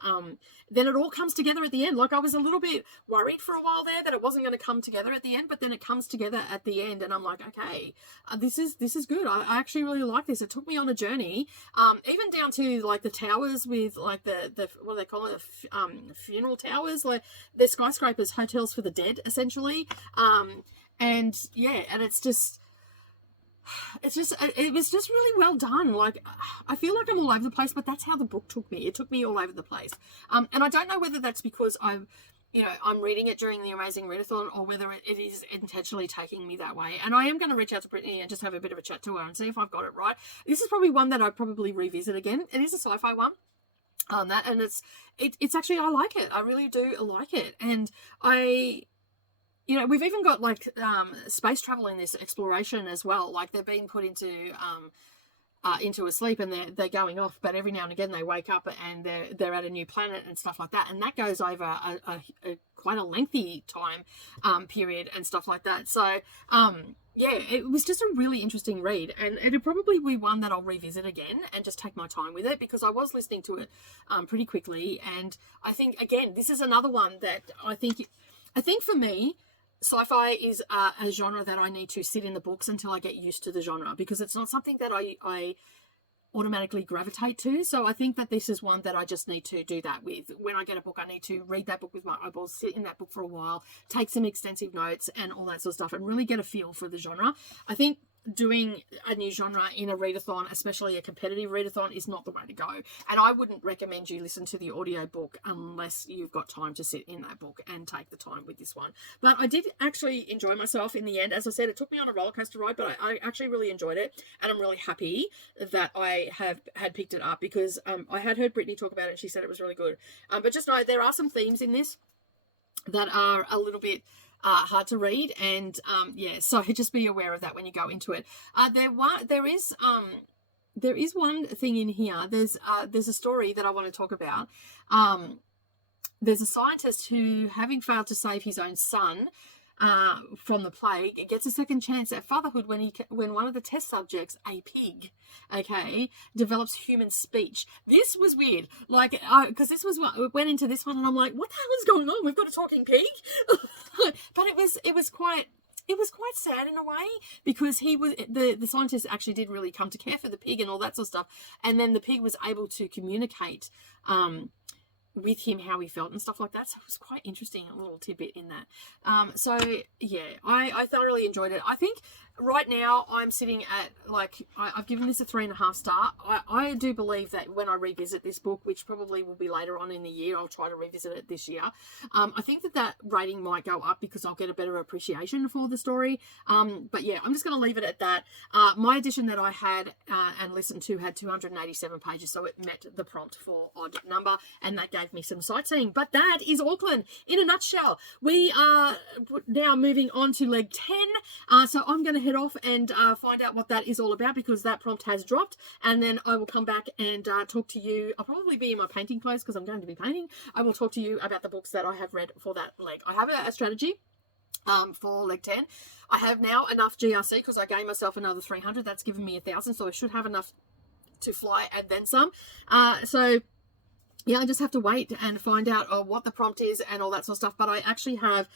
then it all comes together at the end. I was a little bit worried for a while there that it wasn't going to come together at the end, but then it comes together at the end, and I'm like, okay, this is good. I actually really like this. It took me on a journey, even down to the towers with the what do they call it, funeral towers, they're skyscrapers, hotels for the dead, essentially. And yeah, and it was just really well done. I feel like I'm all over the place, but that's how the book took me. It took me all over the place. And I don't know whether that's because I'm reading it during the Amazing Readathon, or whether it is intentionally taking me that way. And I am going to reach out to Brittany and just have a bit of a chat to her and see if I've got it right. This is probably one that I'd probably revisit again. It is a sci-fi one. And it's actually, I like it. I really do like it. And we've even got space travel in this, exploration as well. They're being put into a sleep, and they're going off, but every now and again they wake up and they're at a new planet and stuff like that, and that goes over a quite a lengthy time period and stuff like that. So yeah, it was just a really interesting read, and it'd probably be one that I'll revisit again and just take my time with it, because I was listening to it pretty quickly. And I think, again, this is another one that I think for me, sci-fi is a genre that I need to sit in the books until I get used to the genre, because it's not something that I automatically gravitate to. So I think that this is one that I just need to do that with. When I get a book, I need to read that book with my eyeballs, sit in that book for a while, take some extensive notes and all that sort of stuff, and really get a feel for the genre. I think doing a new genre in a readathon, especially a competitive readathon, is not the way to go. And I wouldn't recommend you listen to the audio book unless you've got time to sit in that book and take the time with this one. But I did actually enjoy myself in the end. As I said, it took me on a roller coaster ride, but I actually really enjoyed it, and I'm really happy that I had picked it up, because I had heard Brittany talk about it and she said it was really good. But just know there are some themes in this that are a little bit hard to read, and so just be aware of that when you go into it. There is one thing in here. There's a story that I want to talk about. There's a scientist who, having failed to save his own son from the plague, gets a second chance at fatherhood when one of the test subjects, a pig, develops human speech. This was weird, because this was what went into this one, and I'm like, what the hell is going on? We've got a talking pig. But it was quite sad in a way, because the scientist actually did really come to care for the pig and all that sort of stuff, and then the pig was able to communicate with him how he felt and stuff like that. So it was quite interesting, a little tidbit in that. So yeah, I thoroughly enjoyed it. I think right now I'm sitting at, I've given this a 3.5 star. I do believe that when I revisit this book, which probably will be later on in the year, I'll try to revisit it this year. I think that rating might go up, because I'll get a better appreciation for the story. But yeah, I'm just going to leave it at that. My edition that I had and listened to had 287 pages, so it met the prompt for odd number, and that gave me some sightseeing. But that is Auckland in a nutshell. We are now moving on to leg 10. So I'm going to head off and find out what that is all about, because that prompt has dropped, and then I will come back and talk to you. I'll probably be in my painting clothes, because I'm going to be painting. I will talk to you about the books that I have read for that leg. I have a strategy for leg 10. I have now enough GRC, because I gave myself another 300. That's given me 1,000, so I should have enough to fly and then some. So yeah, I just have to wait and find out what the prompt is and all that sort of stuff. But I actually have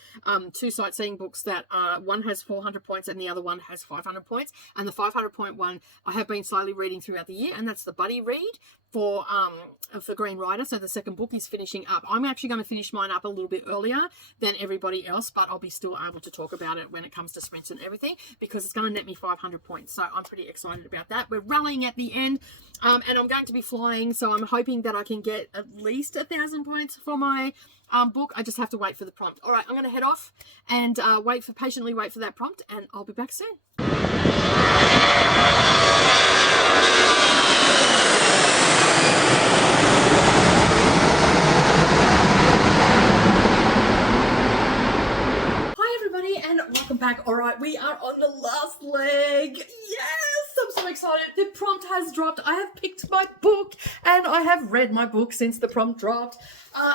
2 sightseeing books that one has 400 points and the other one has 500 points. And the 500 point one I have been slowly reading throughout the year, and that's the buddy read. for Green Rider. So the second book is finishing up. I'm actually going to finish mine up a little bit earlier than everybody else, but I'll be still able to talk about it when it comes to sprints and everything, because it's going to net me 500 points. So I'm pretty excited about that. We're rallying at the end, and I'm going to be flying, so I'm hoping that I can get at least 1,000 points for my book. I just have to wait for the prompt. All right, I'm going to head off and patiently wait for that prompt, and I'll be back soon. And welcome back. All right, we are on the last leg. Yes, I'm so excited. The prompt has dropped. I have picked my book and I have read my book since the prompt dropped.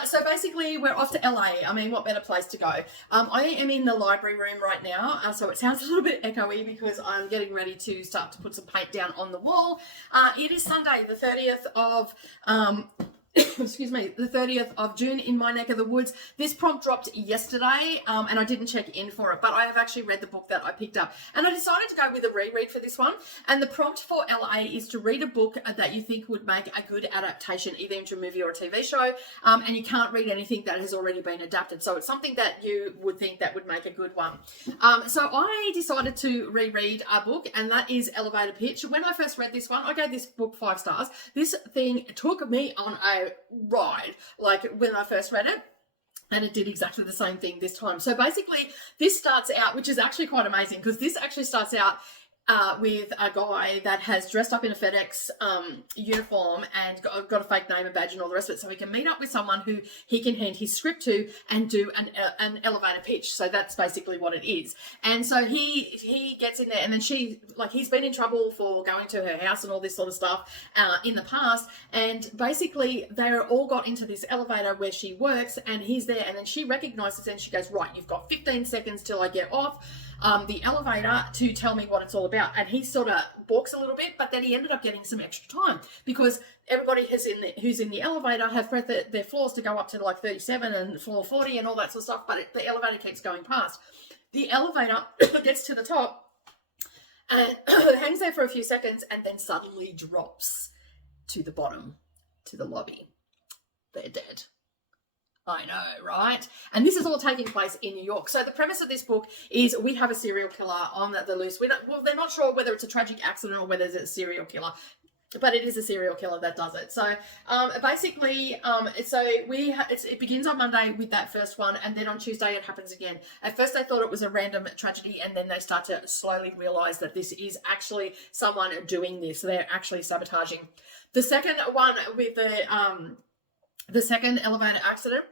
So basically we're off to LA. I mean, what better place to go? I am in the library room right now, so it sounds a little bit echoey because I'm getting ready to start to put some paint down on the wall. It is Sunday, the 30th of excuse me, the 30th of June in my neck of the woods. This prompt dropped yesterday, and I didn't check in for it, but I have actually read the book that I picked up, and I decided to go with a reread for this one. And the prompt for LA is to read a book that you think would make a good adaptation, either into a movie or a TV show, and you can't read anything that has already been adapted, so it's something that you would think that would make a good one. So I decided to reread a book, and that is Elevator Pitch. When I first read this one, I gave this book 5 stars. This thing took me on a ride, like when I first read it, and it did exactly the same thing this time. So basically this starts out, which is actually quite amazing, because this actually starts out with a guy that has dressed up in a FedEx uniform and got a fake name and badge and all the rest of it, so he can meet up with someone who he can hand his script to and do an elevator pitch. So that's basically what it is. And so he gets in there, and then he's been in trouble for going to her house and all this sort of stuff in the past, and basically they're all got into this elevator where she works, and he's there, and then she recognizes and she goes, right, you've got 15 seconds till I get off the elevator to tell me what it's all about. And he sort of balks a little bit, but then he ended up getting some extra time because everybody who's in the elevator have pressed their floors to go up to like 37 and floor 40 and all that sort of stuff, but the elevator keeps going past. The elevator gets to the top and hangs there for a few seconds and then suddenly drops to the bottom, to the lobby. They're dead. I know, right? And this is all taking place in New York. So the premise of this book is we have a serial killer on the loose. They're not sure whether it's a tragic accident or whether it's a serial killer, but it is a serial killer that does it. So basically, it begins on Monday with that first one, and then on Tuesday it happens again. At first they thought it was a random tragedy, and then they start to slowly realize that this is actually someone doing this. They're actually sabotaging. The second one with the second elevator accident,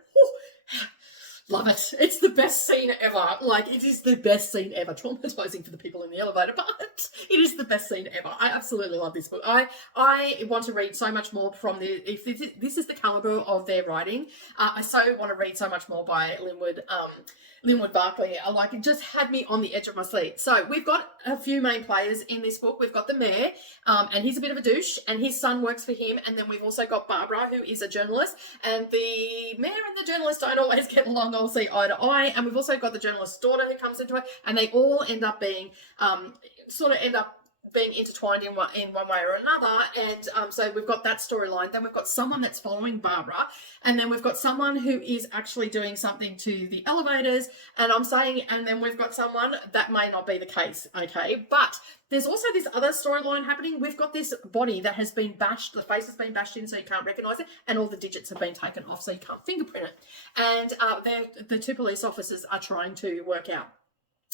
love it. It's the best scene ever. Like, it is the best scene ever. Traumatizing for the people in the elevator, but it is the best scene ever. I absolutely love this book. I want to read so much more from if this is the caliber of their writing. I so want to read so much more by Linwood Barkley. It just had me on the edge of my seat. So we've got a few main players in this book. We've got the mayor, and he's a bit of a douche, and his son works for him. And then we've also got Barbara, who is a journalist, and the mayor and the journalist don't always get along or see eye to eye. And we've also got the journalist's daughter who comes into it, and they all end up being being intertwined in one way or another. And so we've got that storyline. Then we've got someone that's following Barbara, and then we've got someone who is actually doing something to the elevators, and then we've got someone that may not be the case, okay? But there's also this other storyline happening. We've got this body that has been bashed, the face has been bashed in so you can't recognise it, and all the digits have been taken off so you can't fingerprint it. And the 2 police officers are trying to work out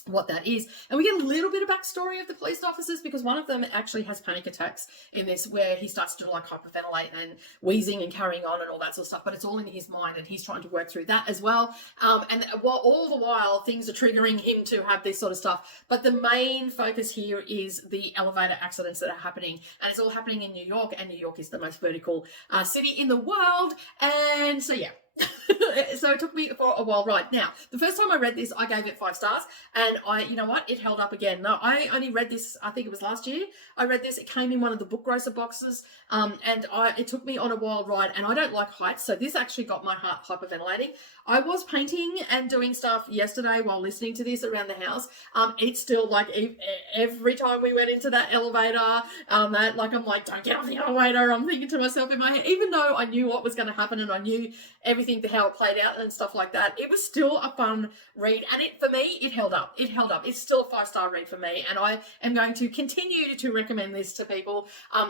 what that is. And we get a little bit of backstory of the police officers, because one of them actually has panic attacks in this, where he starts to hyperventilate and wheezing and carrying on and all that sort of stuff, but it's all in his mind and he's trying to work through that as well. And all the while things are triggering him to have this sort of stuff. But the main focus here is the elevator accidents that are happening, and it's all happening in New York, and New York is the most vertical city in the world. And so yeah. So it took me for a while ride. Now, the first time I read this, I gave it 5 stars, and you know what? It held up again. No, I only read this, I think it was last year. I read this. It came in one of the book grocer boxes, and it took me on a wild ride, and I don't like heights, so this actually got my heart hyperventilating. I was painting and doing stuff yesterday while listening to this around the house. It's still like every time we went into that elevator, I'm like, don't get off the elevator. I'm thinking to myself in my head, even though I knew what was going to happen and I knew everything, how it played out and stuff like that, it was still a fun read. And for me, it held up. It's still a 5-star read for me. And I am going to continue to recommend this to people.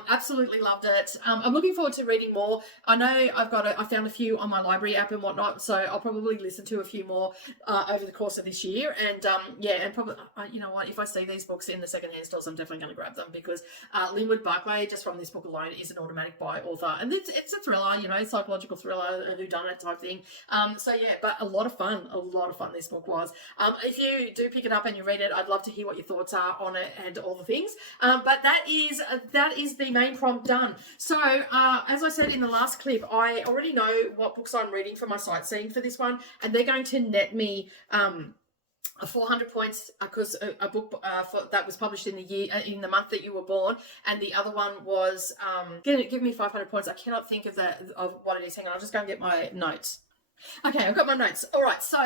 Absolutely loved it. I'm looking forward to reading more. I know I found a few on my library app and whatnot, so I'll probably listen to a few more over the course of this year. And and probably, you know what, if I see these books in the secondhand stores, I'm definitely going to grab them, because Linwood Barclay, just from this book alone, is an automatic buy author, and it's a thriller, you know, psychological thriller, a whodunit type thing. But a lot of fun this book was. If you do pick it up and you read it, I'd love to hear what your thoughts are on it and all the things. But that is the main prompt done. So as I said in the last clip, I already know what books I'm reading for my sightseeing for this one, and they're going to net me 400 points, because a book that was published in the month that you were born, and the other one was give me 500 points. I cannot think of what it is. Hang on, I'll just go and get my notes. Okay, I've got my notes. All right, so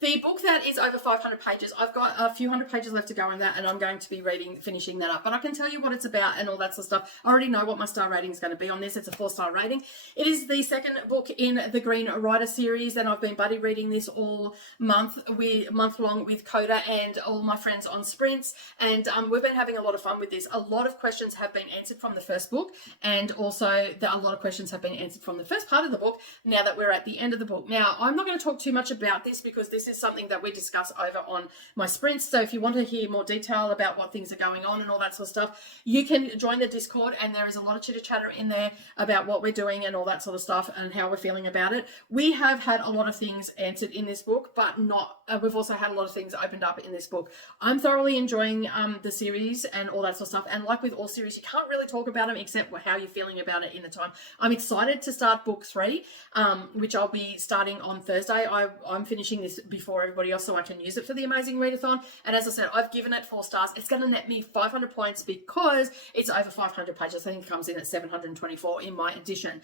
the book that is over 500 pages, I've got a few hundred pages left to go in that, and I'm going to be finishing that up. But I can tell you what it's about and all that sort of stuff. I already know what my star rating is going to be on this. It's a 4-star rating. It is the second book in the Green Rider series, and I've been buddy reading this all month long with Coda and all my friends on Sprints, and we've been having a lot of fun with this. A lot of questions have been answered from the first book, and also a lot of questions have been answered from the first part of the book now that we're at the end of the book. Now, I'm not going to talk too much about this, because this is something that we discuss over on my Sprints. So if you want to hear more detail about what things are going on and all that sort of stuff, you can join the Discord, and there is a lot of chitter-chatter in there about what we're doing and all that sort of stuff and how we're feeling about it. We have had a lot of things answered in this book, but we've also had a lot of things opened up in this book. I'm thoroughly enjoying the series and all that sort of stuff. And like with all series, you can't really talk about them except how you're feeling about it in the time. I'm excited to start book 3, which I'll be starting on Thursday. I'm finishing this before everybody else so I can use it for the Amazing Readathon. And as I said, I've given it 4 stars. It's going to net me 500 points because it's over 500 pages. I think it comes in at 724 in my edition.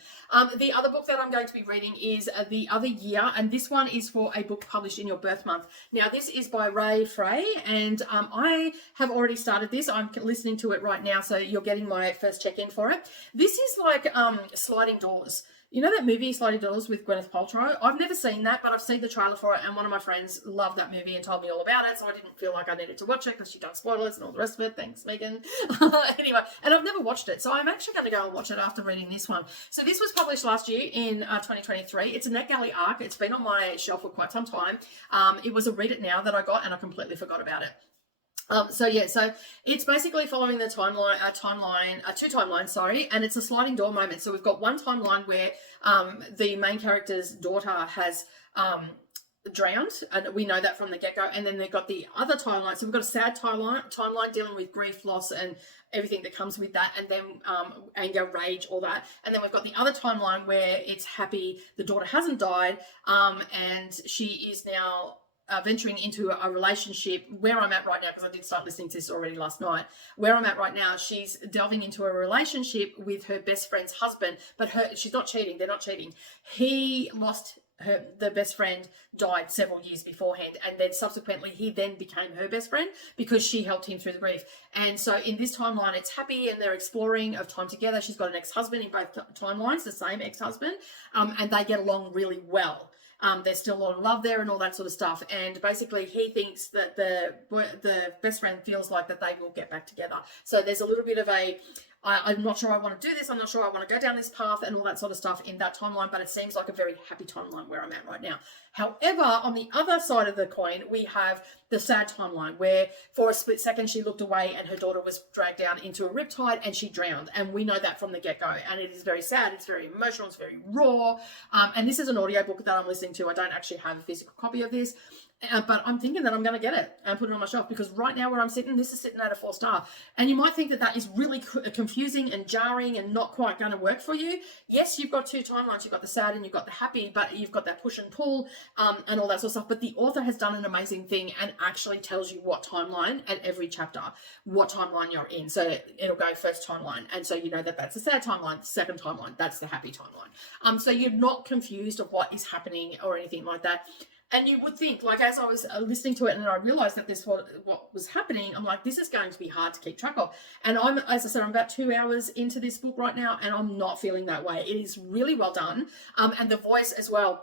The other book that I'm going to be reading is The Other Year, and this one is for a book published in your birth month. Now, this is by Ray Frey, and I have already started this. I'm listening to it right now, so you're getting my first check-in for it. This is like Sliding Doors. You know that movie, Sliding Doors, with Gwyneth Paltrow? I've never seen that, but I've seen the trailer for it, and one of my friends loved that movie and told me all about it, so I didn't feel like I needed to watch it because she does spoilers and all the rest of it. Thanks, Megan. Anyway, and I've never watched it, so I'm actually going to go and watch it after reading this one. So this was published last year in 2023. It's a NetGalley arc. It's been on my shelf for quite some time. It was a Read It Now that I got, and I completely forgot about it. So it's basically following the two timelines, and it's a sliding door moment. So we've got one timeline where the main character's daughter has drowned, and we know that from the get-go, and then they've got the other timeline. So we've got a sad timeline dealing with grief, loss, and everything that comes with that, and then anger, rage, all that. And then we've got the other timeline where it's happy, the daughter hasn't died, and she is now venturing into a relationship. Where I'm at right now, because I did start listening to this already last night, where I'm at right now, she's delving into a relationship with her best friend's husband, but she's not cheating. They're not cheating. He lost the best friend, died several years beforehand, and then subsequently he then became her best friend because she helped him through the grief. And so in this timeline, it's happy, and they're exploring of time together. She's got an ex-husband in both timelines, the same ex-husband, and they get along really well. There's still a lot of love there and all that sort of stuff. And basically he thinks that the best friend feels like that they will get back together. So there's a little bit of I'm not sure I want to do this. I'm not sure I want to go down this path and all that sort of stuff in that timeline, but it seems like a very happy timeline where I'm at right now. However, on the other side of the coin, we have the sad timeline where for a split second she looked away and her daughter was dragged down into a riptide and she drowned. And we know that from the get-go. And it is very sad. It's very emotional. It's very raw. And this is an audiobook that I'm listening to. I don't actually have a physical copy of this. But I'm thinking that I'm going to get it and put it on my shelf, because right now where I'm sitting, this is sitting at a 4-star. And you might think that that is really confusing and jarring and not quite going to work for you. Yes, you've got 2 timelines. You've got the sad and you've got the happy, but you've got that push and pull. and all that sort of stuff. But the author has done an amazing thing and actually tells you what timeline at every chapter, what timeline you're in. So it'll go first timeline, and so you know that that's the sad timeline, the second timeline, that's the happy timeline. So you're not confused of what is happening or anything like that. And you would think, like, as I was listening to it and I realized that this was what was happening, I'm like, this is going to be hard to keep track of. And as I said, I'm about 2 hours into this book right now, and I'm not feeling that way. It is really well done. And the voice as well.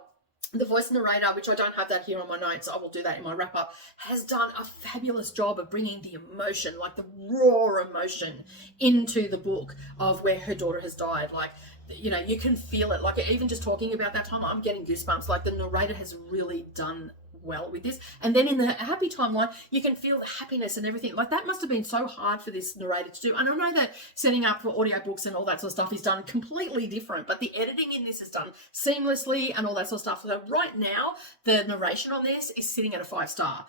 The voice narrator, which I don't have that here on my notes, I will do that in my wrap up, has done a fabulous job of bringing the emotion, like the raw emotion, into the book of where her daughter has died. Like, you know, you can feel it. Like, even just talking about that time, I'm getting goosebumps. Like, the narrator has really done well with this. And then in the happy timeline, you can feel the happiness and everything. Like, that must have been so hard for this narrator to do. And I know that setting up for audiobooks and all that sort of stuff is done completely different, but the editing in this is done seamlessly and all that sort of stuff. So right now, the narration on this is sitting at a 5-star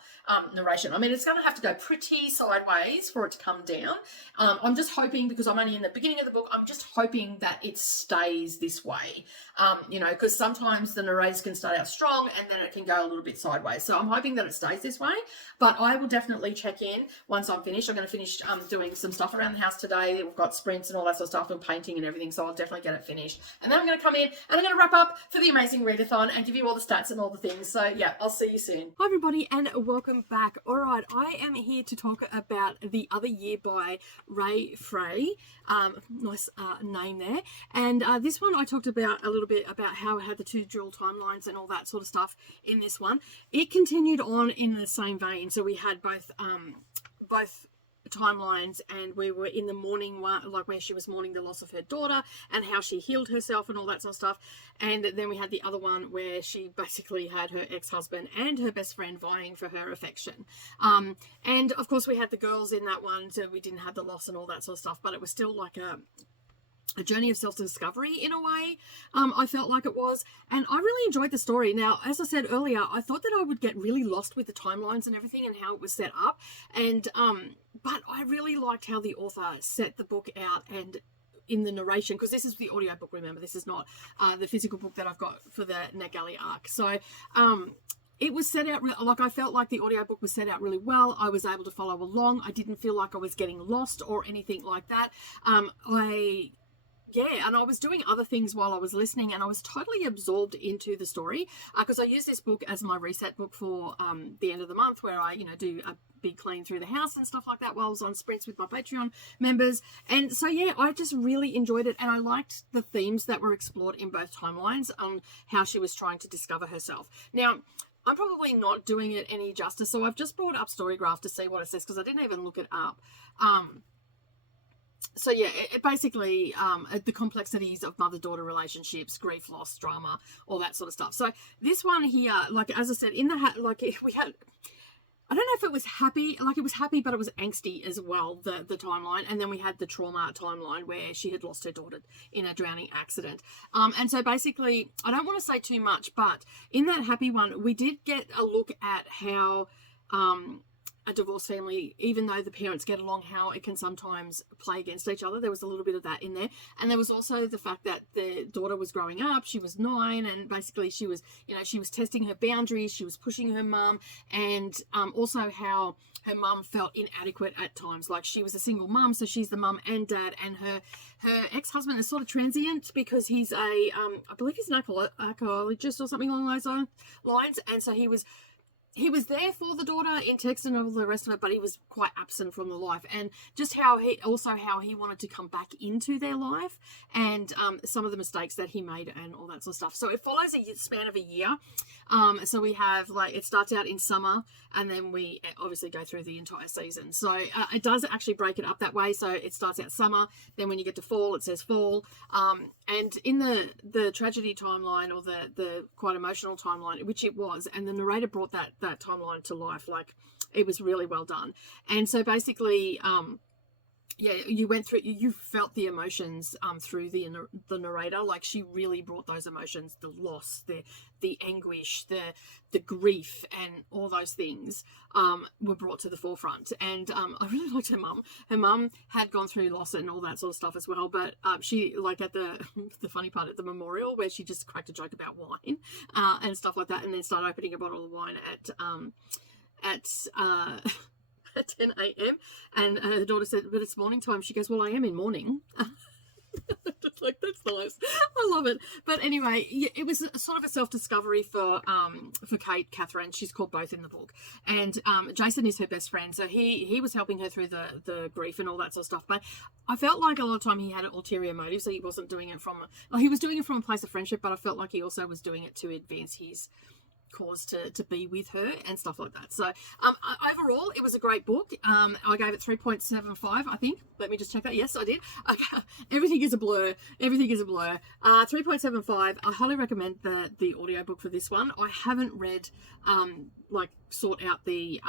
narration. I mean, it's going to have to go pretty sideways for it to come down. I'm just hoping, because I'm only in the beginning of the book, I'm just hoping that it stays this way. You know, because sometimes the narrators can start out strong and then it can go a little bit sideways. So I'm hoping that it stays this way, but I will definitely check in once I'm finished. I'm going to finish doing some stuff around the house today. We've got sprints and all that sort of stuff and painting and everything, so I'll definitely get it finished. And then I'm going to come in and I'm going to wrap up for the amazing readathon and give you all the stats and all the things. So yeah, I'll see you soon. Hi everybody, and welcome back. All right, I am here to talk about The Other Year by Ray Frey. Nice name there. And this one I talked about a little bit about how I had the 2 dual timelines and all that sort of stuff in this one. It continued on in the same vein. So we had both timelines, and we were in the mourning one, like where she was mourning the loss of her daughter and how she healed herself and all that sort of stuff. And then we had the other one where she basically had her ex-husband and her best friend vying for her affection. And of course we had the girls in that one, so we didn't have the loss and all that sort of stuff, but it was still like a journey of self-discovery in a way. I felt like it was, and I really enjoyed the story. Now, as I said earlier, I thought that I would get really lost with the timelines and everything and how it was set up, and but I really liked how the author set the book out and in the narration, because this is the audiobook, remember, this is not the physical book that I've got for the NetGalley arc. So it was set out, like, I felt like the audiobook was set out really well. I was able to follow along. I didn't feel like I was getting lost or anything like that. Yeah, and I was doing other things while I was listening, and I was totally absorbed into the story, because I use this book as my reset book for the end of the month, where I, you know, do a big clean through the house and stuff like that while I was on sprints with my Patreon members. And so, yeah, I just really enjoyed it, and I liked the themes that were explored in both timelines on how she was trying to discover herself. Now, I'm probably not doing it any justice, so I've just brought up Storygraph to see what it says, because I didn't even look it up. So yeah, it basically, the complexities of mother-daughter relationships, grief, loss, drama, all that sort of stuff. So this one here, like, as I said, in the, we had, I don't know if it was happy, like it was happy, but it was angsty as well, the timeline. And then we had the trauma timeline where she had lost her daughter in a drowning accident. And so basically, I don't want to say too much, but in that happy one, we did get a look at how, a divorced family, even though the parents get along, how it can sometimes play against each other. There was a little bit of that in there. And there was also the fact that the daughter was growing up. She was 9, and basically she was, you know, she was testing her boundaries. She was pushing her mum, and also how her mum felt inadequate at times. Like, she was a single mum, so she's the mum and dad, and her ex-husband is sort of transient because he's I believe he's an archaeologist or something along those lines. And so he was there for the daughter in text and all the rest of it, but he was quite absent from the life. And just how he wanted to come back into their life, and some of the mistakes that he made and all that sort of stuff. So it follows a span of a year. So we have, like, it starts out in summer, and then we obviously go through the entire season. So it does actually break it up that way. So it starts out summer, then when you get to fall, it says fall. And in the tragedy timeline, or the quite emotional timeline, which it was, and the narrator brought that timeline to life. Like, it was really well done. And so basically, yeah, you went through, you felt the emotions through the narrator. Like, she really brought those emotions, the loss, the anguish, the grief, and all those things were brought to the forefront. And I really liked her mum. Her mum had gone through loss and all that sort of stuff as well, but she, like, at the funny part at the memorial, where she just cracked a joke about wine and stuff like that, and then started opening a bottle of wine at at 10 a.m. And her daughter said, but it's morning time. She goes, well, I am in mourning. Just like, that's nice. I love it. But anyway, yeah, it was sort of a self-discovery for Kate, Catherine. She's called both in the book. And Jason is her best friend. So he was helping her through the grief and all that sort of stuff. But I felt like a lot of time he had an ulterior motive. So he wasn't doing it from, well, he was doing it from a place of friendship, but I felt like he also was doing it to advance his cause to be with her and stuff like that. So overall, it was a great book. I gave it 3.75, I think. Let me just check that. Yes, I did. Okay. Everything is a blur. 3.75. I highly recommend the audiobook for this one. I haven't read sought out the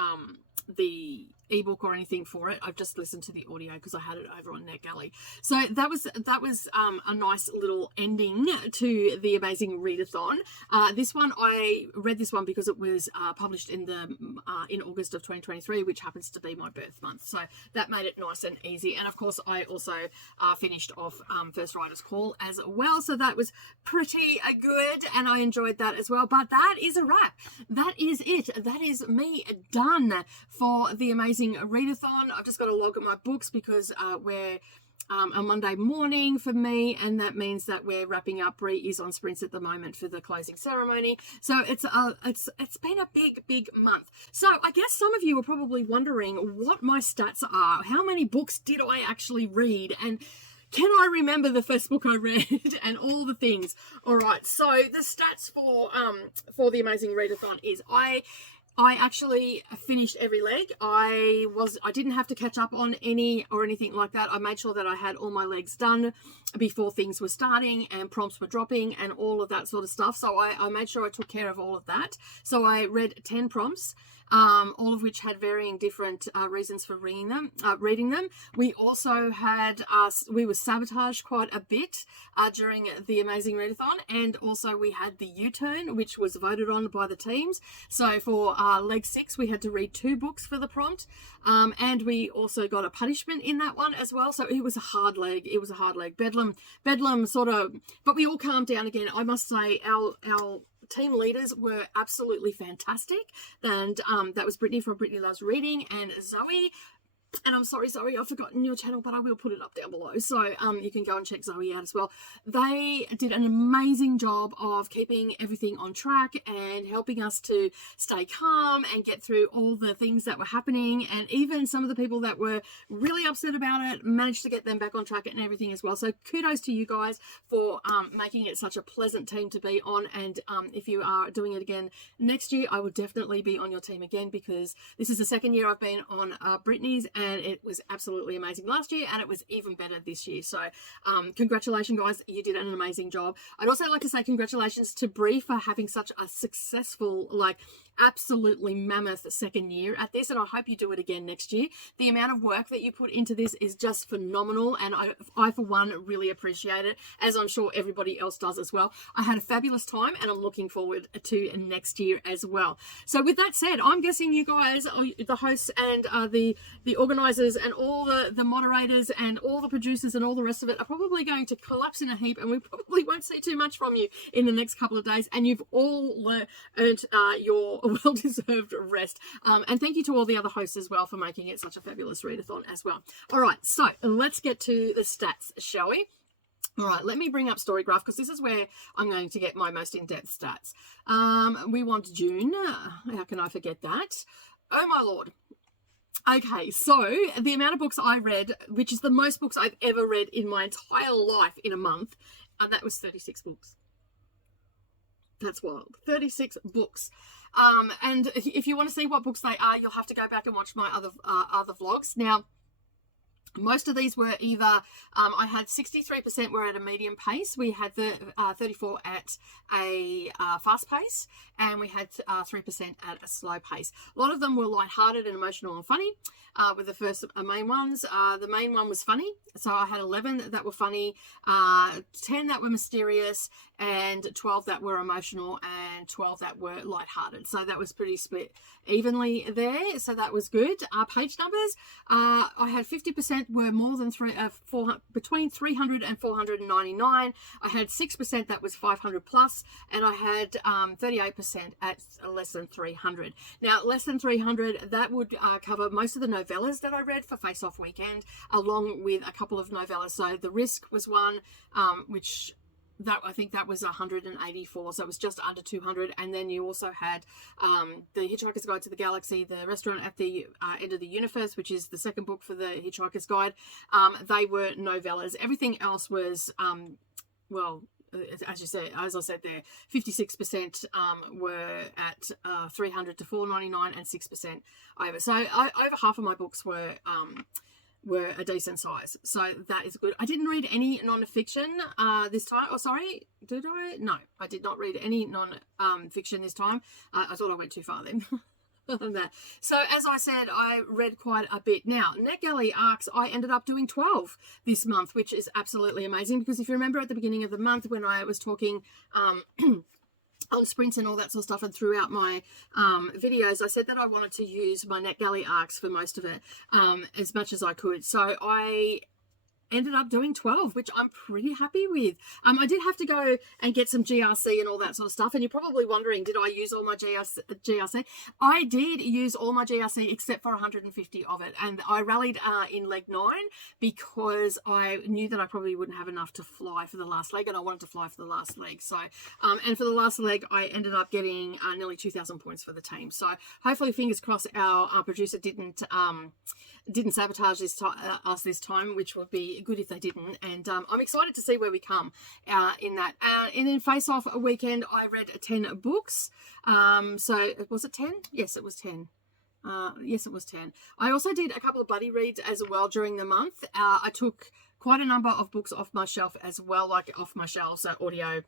ebook or anything for it. I've just listened to the audio because I had it over on NetGalley. So that was a nice little ending to the amazing readathon. This one, I read this one because it was published in August of 2023, which happens to be my birth month. So that made it nice and easy. And of course, I also finished off First Writer's Call as well. So that was pretty good, and I enjoyed that as well. But that is a wrap. That is it. That is me done for the amazing readathon. I've just got to log at my books because we're a Monday morning for me, and that means that we're wrapping up. Bree is on sprints at the moment for the closing ceremony, so it's been a big month. So I guess some of you are probably wondering what my stats are. How many books did I actually read, and can I remember the first book I read and all the things? All right, so the stats for the amazing readathon is I actually finished every leg. I didn't have to catch up on any or anything like that. I made sure that I had all my legs done before things were starting and prompts were dropping and all of that sort of stuff. So I made sure I took care of all of that. So I read 10 prompts, all of which had varying different reasons for reading them. We also had we were sabotaged quite a bit during the amazing readathon, and also we had the U-turn, which was voted on by the teams. So for leg 6, we had to read 2 books for the prompt, and we also got a punishment in that one as well. So it was a hard leg. Bedlam sort of, but we all calmed down again. I must say our team leaders were absolutely fantastic, and that was Brittany from Brittany Loves Reading, and Zoe. And I'm sorry, I've forgotten your channel, but I will put it up down below. So you can go and check Zoe out as well. They did an amazing job of keeping everything on track and helping us to stay calm and get through all the things that were happening. And even some of the people that were really upset about it, managed to get them back on track and everything as well. So kudos to you guys for making it such a pleasant team to be on. And if you are doing it again next year, I will definitely be on your team again, because this is the second year I've been on Brittany's, and it was absolutely amazing last year, and it was even better this year. So congratulations, guys. You did an amazing job. I'd also like to say congratulations to Bree for having such a successful, absolutely mammoth second year at this, and I hope you do it again next year. The amount of work that you put into this is just phenomenal, and I for one really appreciate it, as I'm sure everybody else does as well. I had a fabulous time, and I'm looking forward to next year as well. So with that said, I'm guessing you guys, the hosts and the organisers and all the moderators and all the producers and all the rest of it, are probably going to collapse in a heap, and we probably won't see too much from you in the next couple of days, and you've all earned your well-deserved rest. And thank you to all the other hosts as well for making it such a fabulous readathon as well. All right, so let's get to the stats, shall we? All right, let me bring up Storygraph, because this is where I'm going to get my most in-depth stats. We want June. How can I forget that? Oh, my Lord. Okay, so the amount of books I read, which is the most books I've ever read in my entire life in a month, and that was 36 books. That's wild. 36 books. And if you want to see what books they are, you'll have to go back and watch my other vlogs. Now, Most of these were either, I had 63% were at a medium pace, we had the 34 at a fast pace, and we had 3% at a slow pace. A lot of them were lighthearted and emotional and funny, with the first main ones. The main one was funny, so I had 11 that were funny, 10 that were mysterious, and 12 that were emotional, and 12 that were lighthearted. So that was pretty split evenly there, so that was good. Page numbers, I had 50% were more than between 300 and 499. I had 6% that was 500 plus, and I had 38% at less than 300. Now, less than 300, that would cover most of the novellas that I read for Face Off Weekend, along with a couple of novellas. So The Risk was one, which I think that was 184, so it was just under 200. And then you also had The Hitchhiker's Guide to the Galaxy, The Restaurant at the End of the Universe, which is the second book for The Hitchhiker's Guide. They were novellas. Everything else was, well, as I said there, 56% were at 300 to 499, and 6% over. So over half of my books were a decent size, so that is good. I didn't read any non-fiction this time. Oh, sorry, did I? No, I did not read any non-fiction this time. I thought I went too far then. That. So as I said, I read quite a bit. Now, NetGalley arcs, I ended up doing 12 this month, which is absolutely amazing, because if you remember at the beginning of the month when I was talking on sprints and all that sort of stuff, and throughout my videos, I said that I wanted to use my NetGalley arcs for most of it, as much as I could. So I ended up doing 12, which I'm pretty happy with. I did have to go and get some GRC and all that sort of stuff, and you're probably wondering, did I use all my GRC? I did use all my GRC except for 150 of it, and I rallied in leg 9 because I knew that I probably wouldn't have enough to fly for the last leg, and I wanted to fly for the last leg. So and for the last leg, I ended up getting nearly 2,000 points for the team. So hopefully, fingers crossed, our producer didn't sabotage us this time, which would be good if they didn't. And I'm excited to see where we come in that. And in Face Off Weekend, I read 10 books. So was it 10? Yes, it was 10. Yes, it was 10. I also did a couple of buddy reads as well during the month. I took quite a number of books off my shelf as well, like off my shelf, so audio,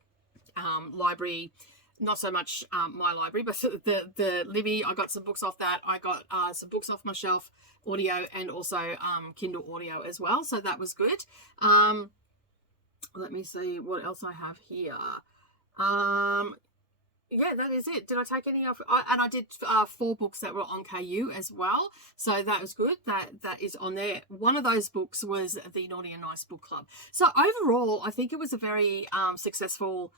library. Not so much my library, but the Libby, I got some books off that. I got some books off my shelf, audio, and also Kindle audio as well. So that was good. Let me see what else I have here. Yeah, that is it. Did I take any off? And I did 4 books that were on KU as well. So that was good. That is on there. One of those books was the Naughty and Nice Book Club. So overall, I think it was a very successful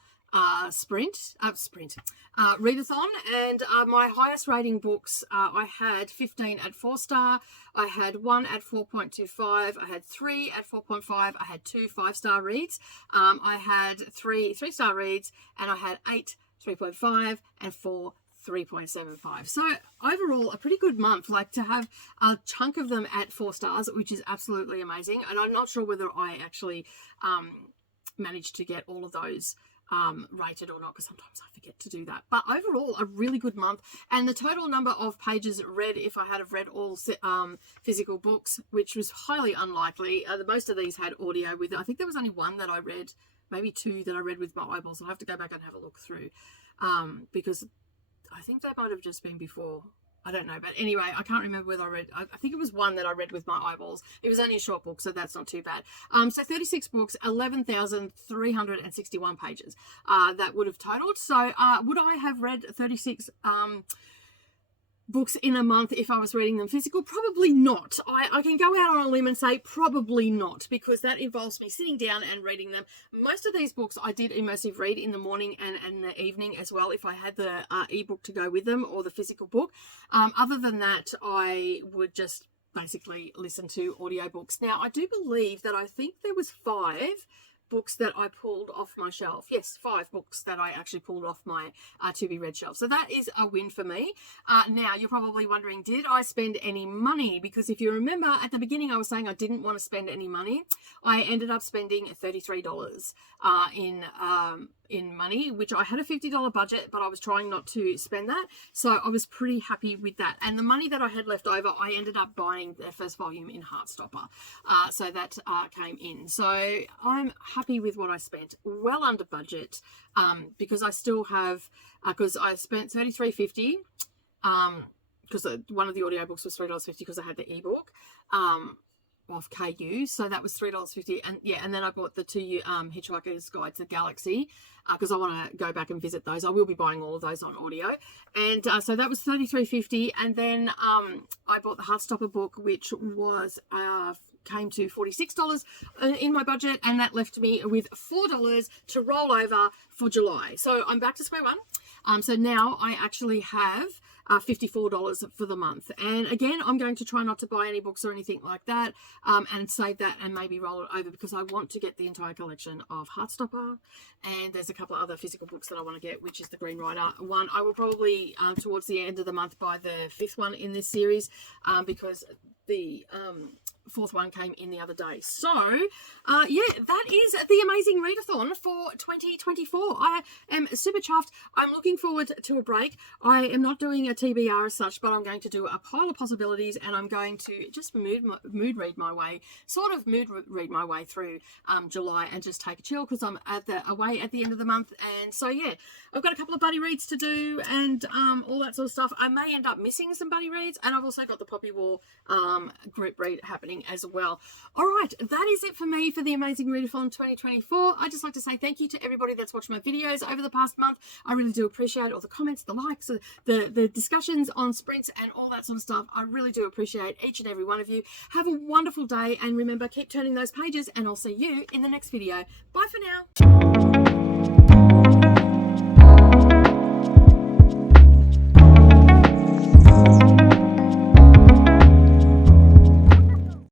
readathon, and my highest rating books, I had 15 at 4-star, I had 1 at 4.25, I had 3 at 4.5, I had 2 5-star reads, I had 3 3-star reads, and I had 8 3.5 and 4 3.75. So overall, a pretty good month, like to have a chunk of them at 4 stars, which is absolutely amazing. And I'm not sure whether I actually managed to get all of those rated or not, because sometimes I forget to do that. But overall, a really good month. And the total number of pages read, if I had have read all physical books, which was highly unlikely, most of these had audio with it. I think there was only 1 that I read, maybe 2 that I read with my eyeballs. I'll have to go back and have a look through, because I think they might have just been before. I don't know, but anyway, I can't remember whether I read. I think it was 1 that I read with my eyeballs. It was only a short book, so that's not too bad. So 36 books, 11,361 pages. That would have totaled. So would I have read 36 books in a month if I was reading them physical? Probably not. I can go out on a limb and say probably not, because that involves me sitting down and reading them. Most of these books I did immersive read in the morning and in the evening as well, if I had the ebook to go with them, or the physical book. Other than that, I would just basically listen to audiobooks. Now, I do believe that I think there was 5 books that I pulled off my shelf. Yes, 5 books that I actually pulled off my to be read shelf. So that is a win for me. Now, you're probably wondering, did I spend any money? Because if you remember at the beginning, I was saying I didn't want to spend any money. I ended up spending $33 in in money, which I had a $50 budget, but I was trying not to spend that. So I was pretty happy with that. And the money that I had left over, I ended up buying the first volume in Heartstopper. So that came in. So I'm happy with what I spent. Well under budget, because I still have, because I spent $33.50, because one of the audiobooks was $3.50 because I had the ebook. Off KU, so that was $3.50, and yeah, and then I bought the 2 Hitchhiker's Guide to the Galaxy because I want to go back and visit those. I will be buying all of those on audio, and so that was $33.50, and then I bought the Heartstopper book, which was came to $46 in my budget, and that left me with $4 to roll over for July. So I'm back to square one. So now I actually have $54 for the month, and again I'm going to try not to buy any books or anything like that, and save that and maybe roll it over because I want to get the entire collection of Heartstopper, and there's a couple of other physical books that I want to get, which is the Green Rider one. I will probably towards the end of the month buy the 5th one in this series, because the 4th one came in the other day. So yeah, that is the Amazing Readathon for 2024. I am super chuffed. I'm looking forward to a break. I am not doing a TBR as such, but I'm going to do a pile of possibilities, and I'm going to just mood read my way through July and just take a chill because I'm away at the end of the month. And so yeah, I've got a couple of buddy reads to do and all that sort of stuff. I may end up missing some buddy reads, and I've also got the Poppy War group read happening as well. All right, that is it for me for the Amazing Readathon 2024. I'd just like to say thank you to everybody that's watched my videos over the past month. I really do appreciate all the comments, the likes, the discussions on sprints and all that sort of stuff. I really do appreciate each and every one of you. Have a wonderful day, and remember, keep turning those pages, and I'll see you in the next video. Bye for now.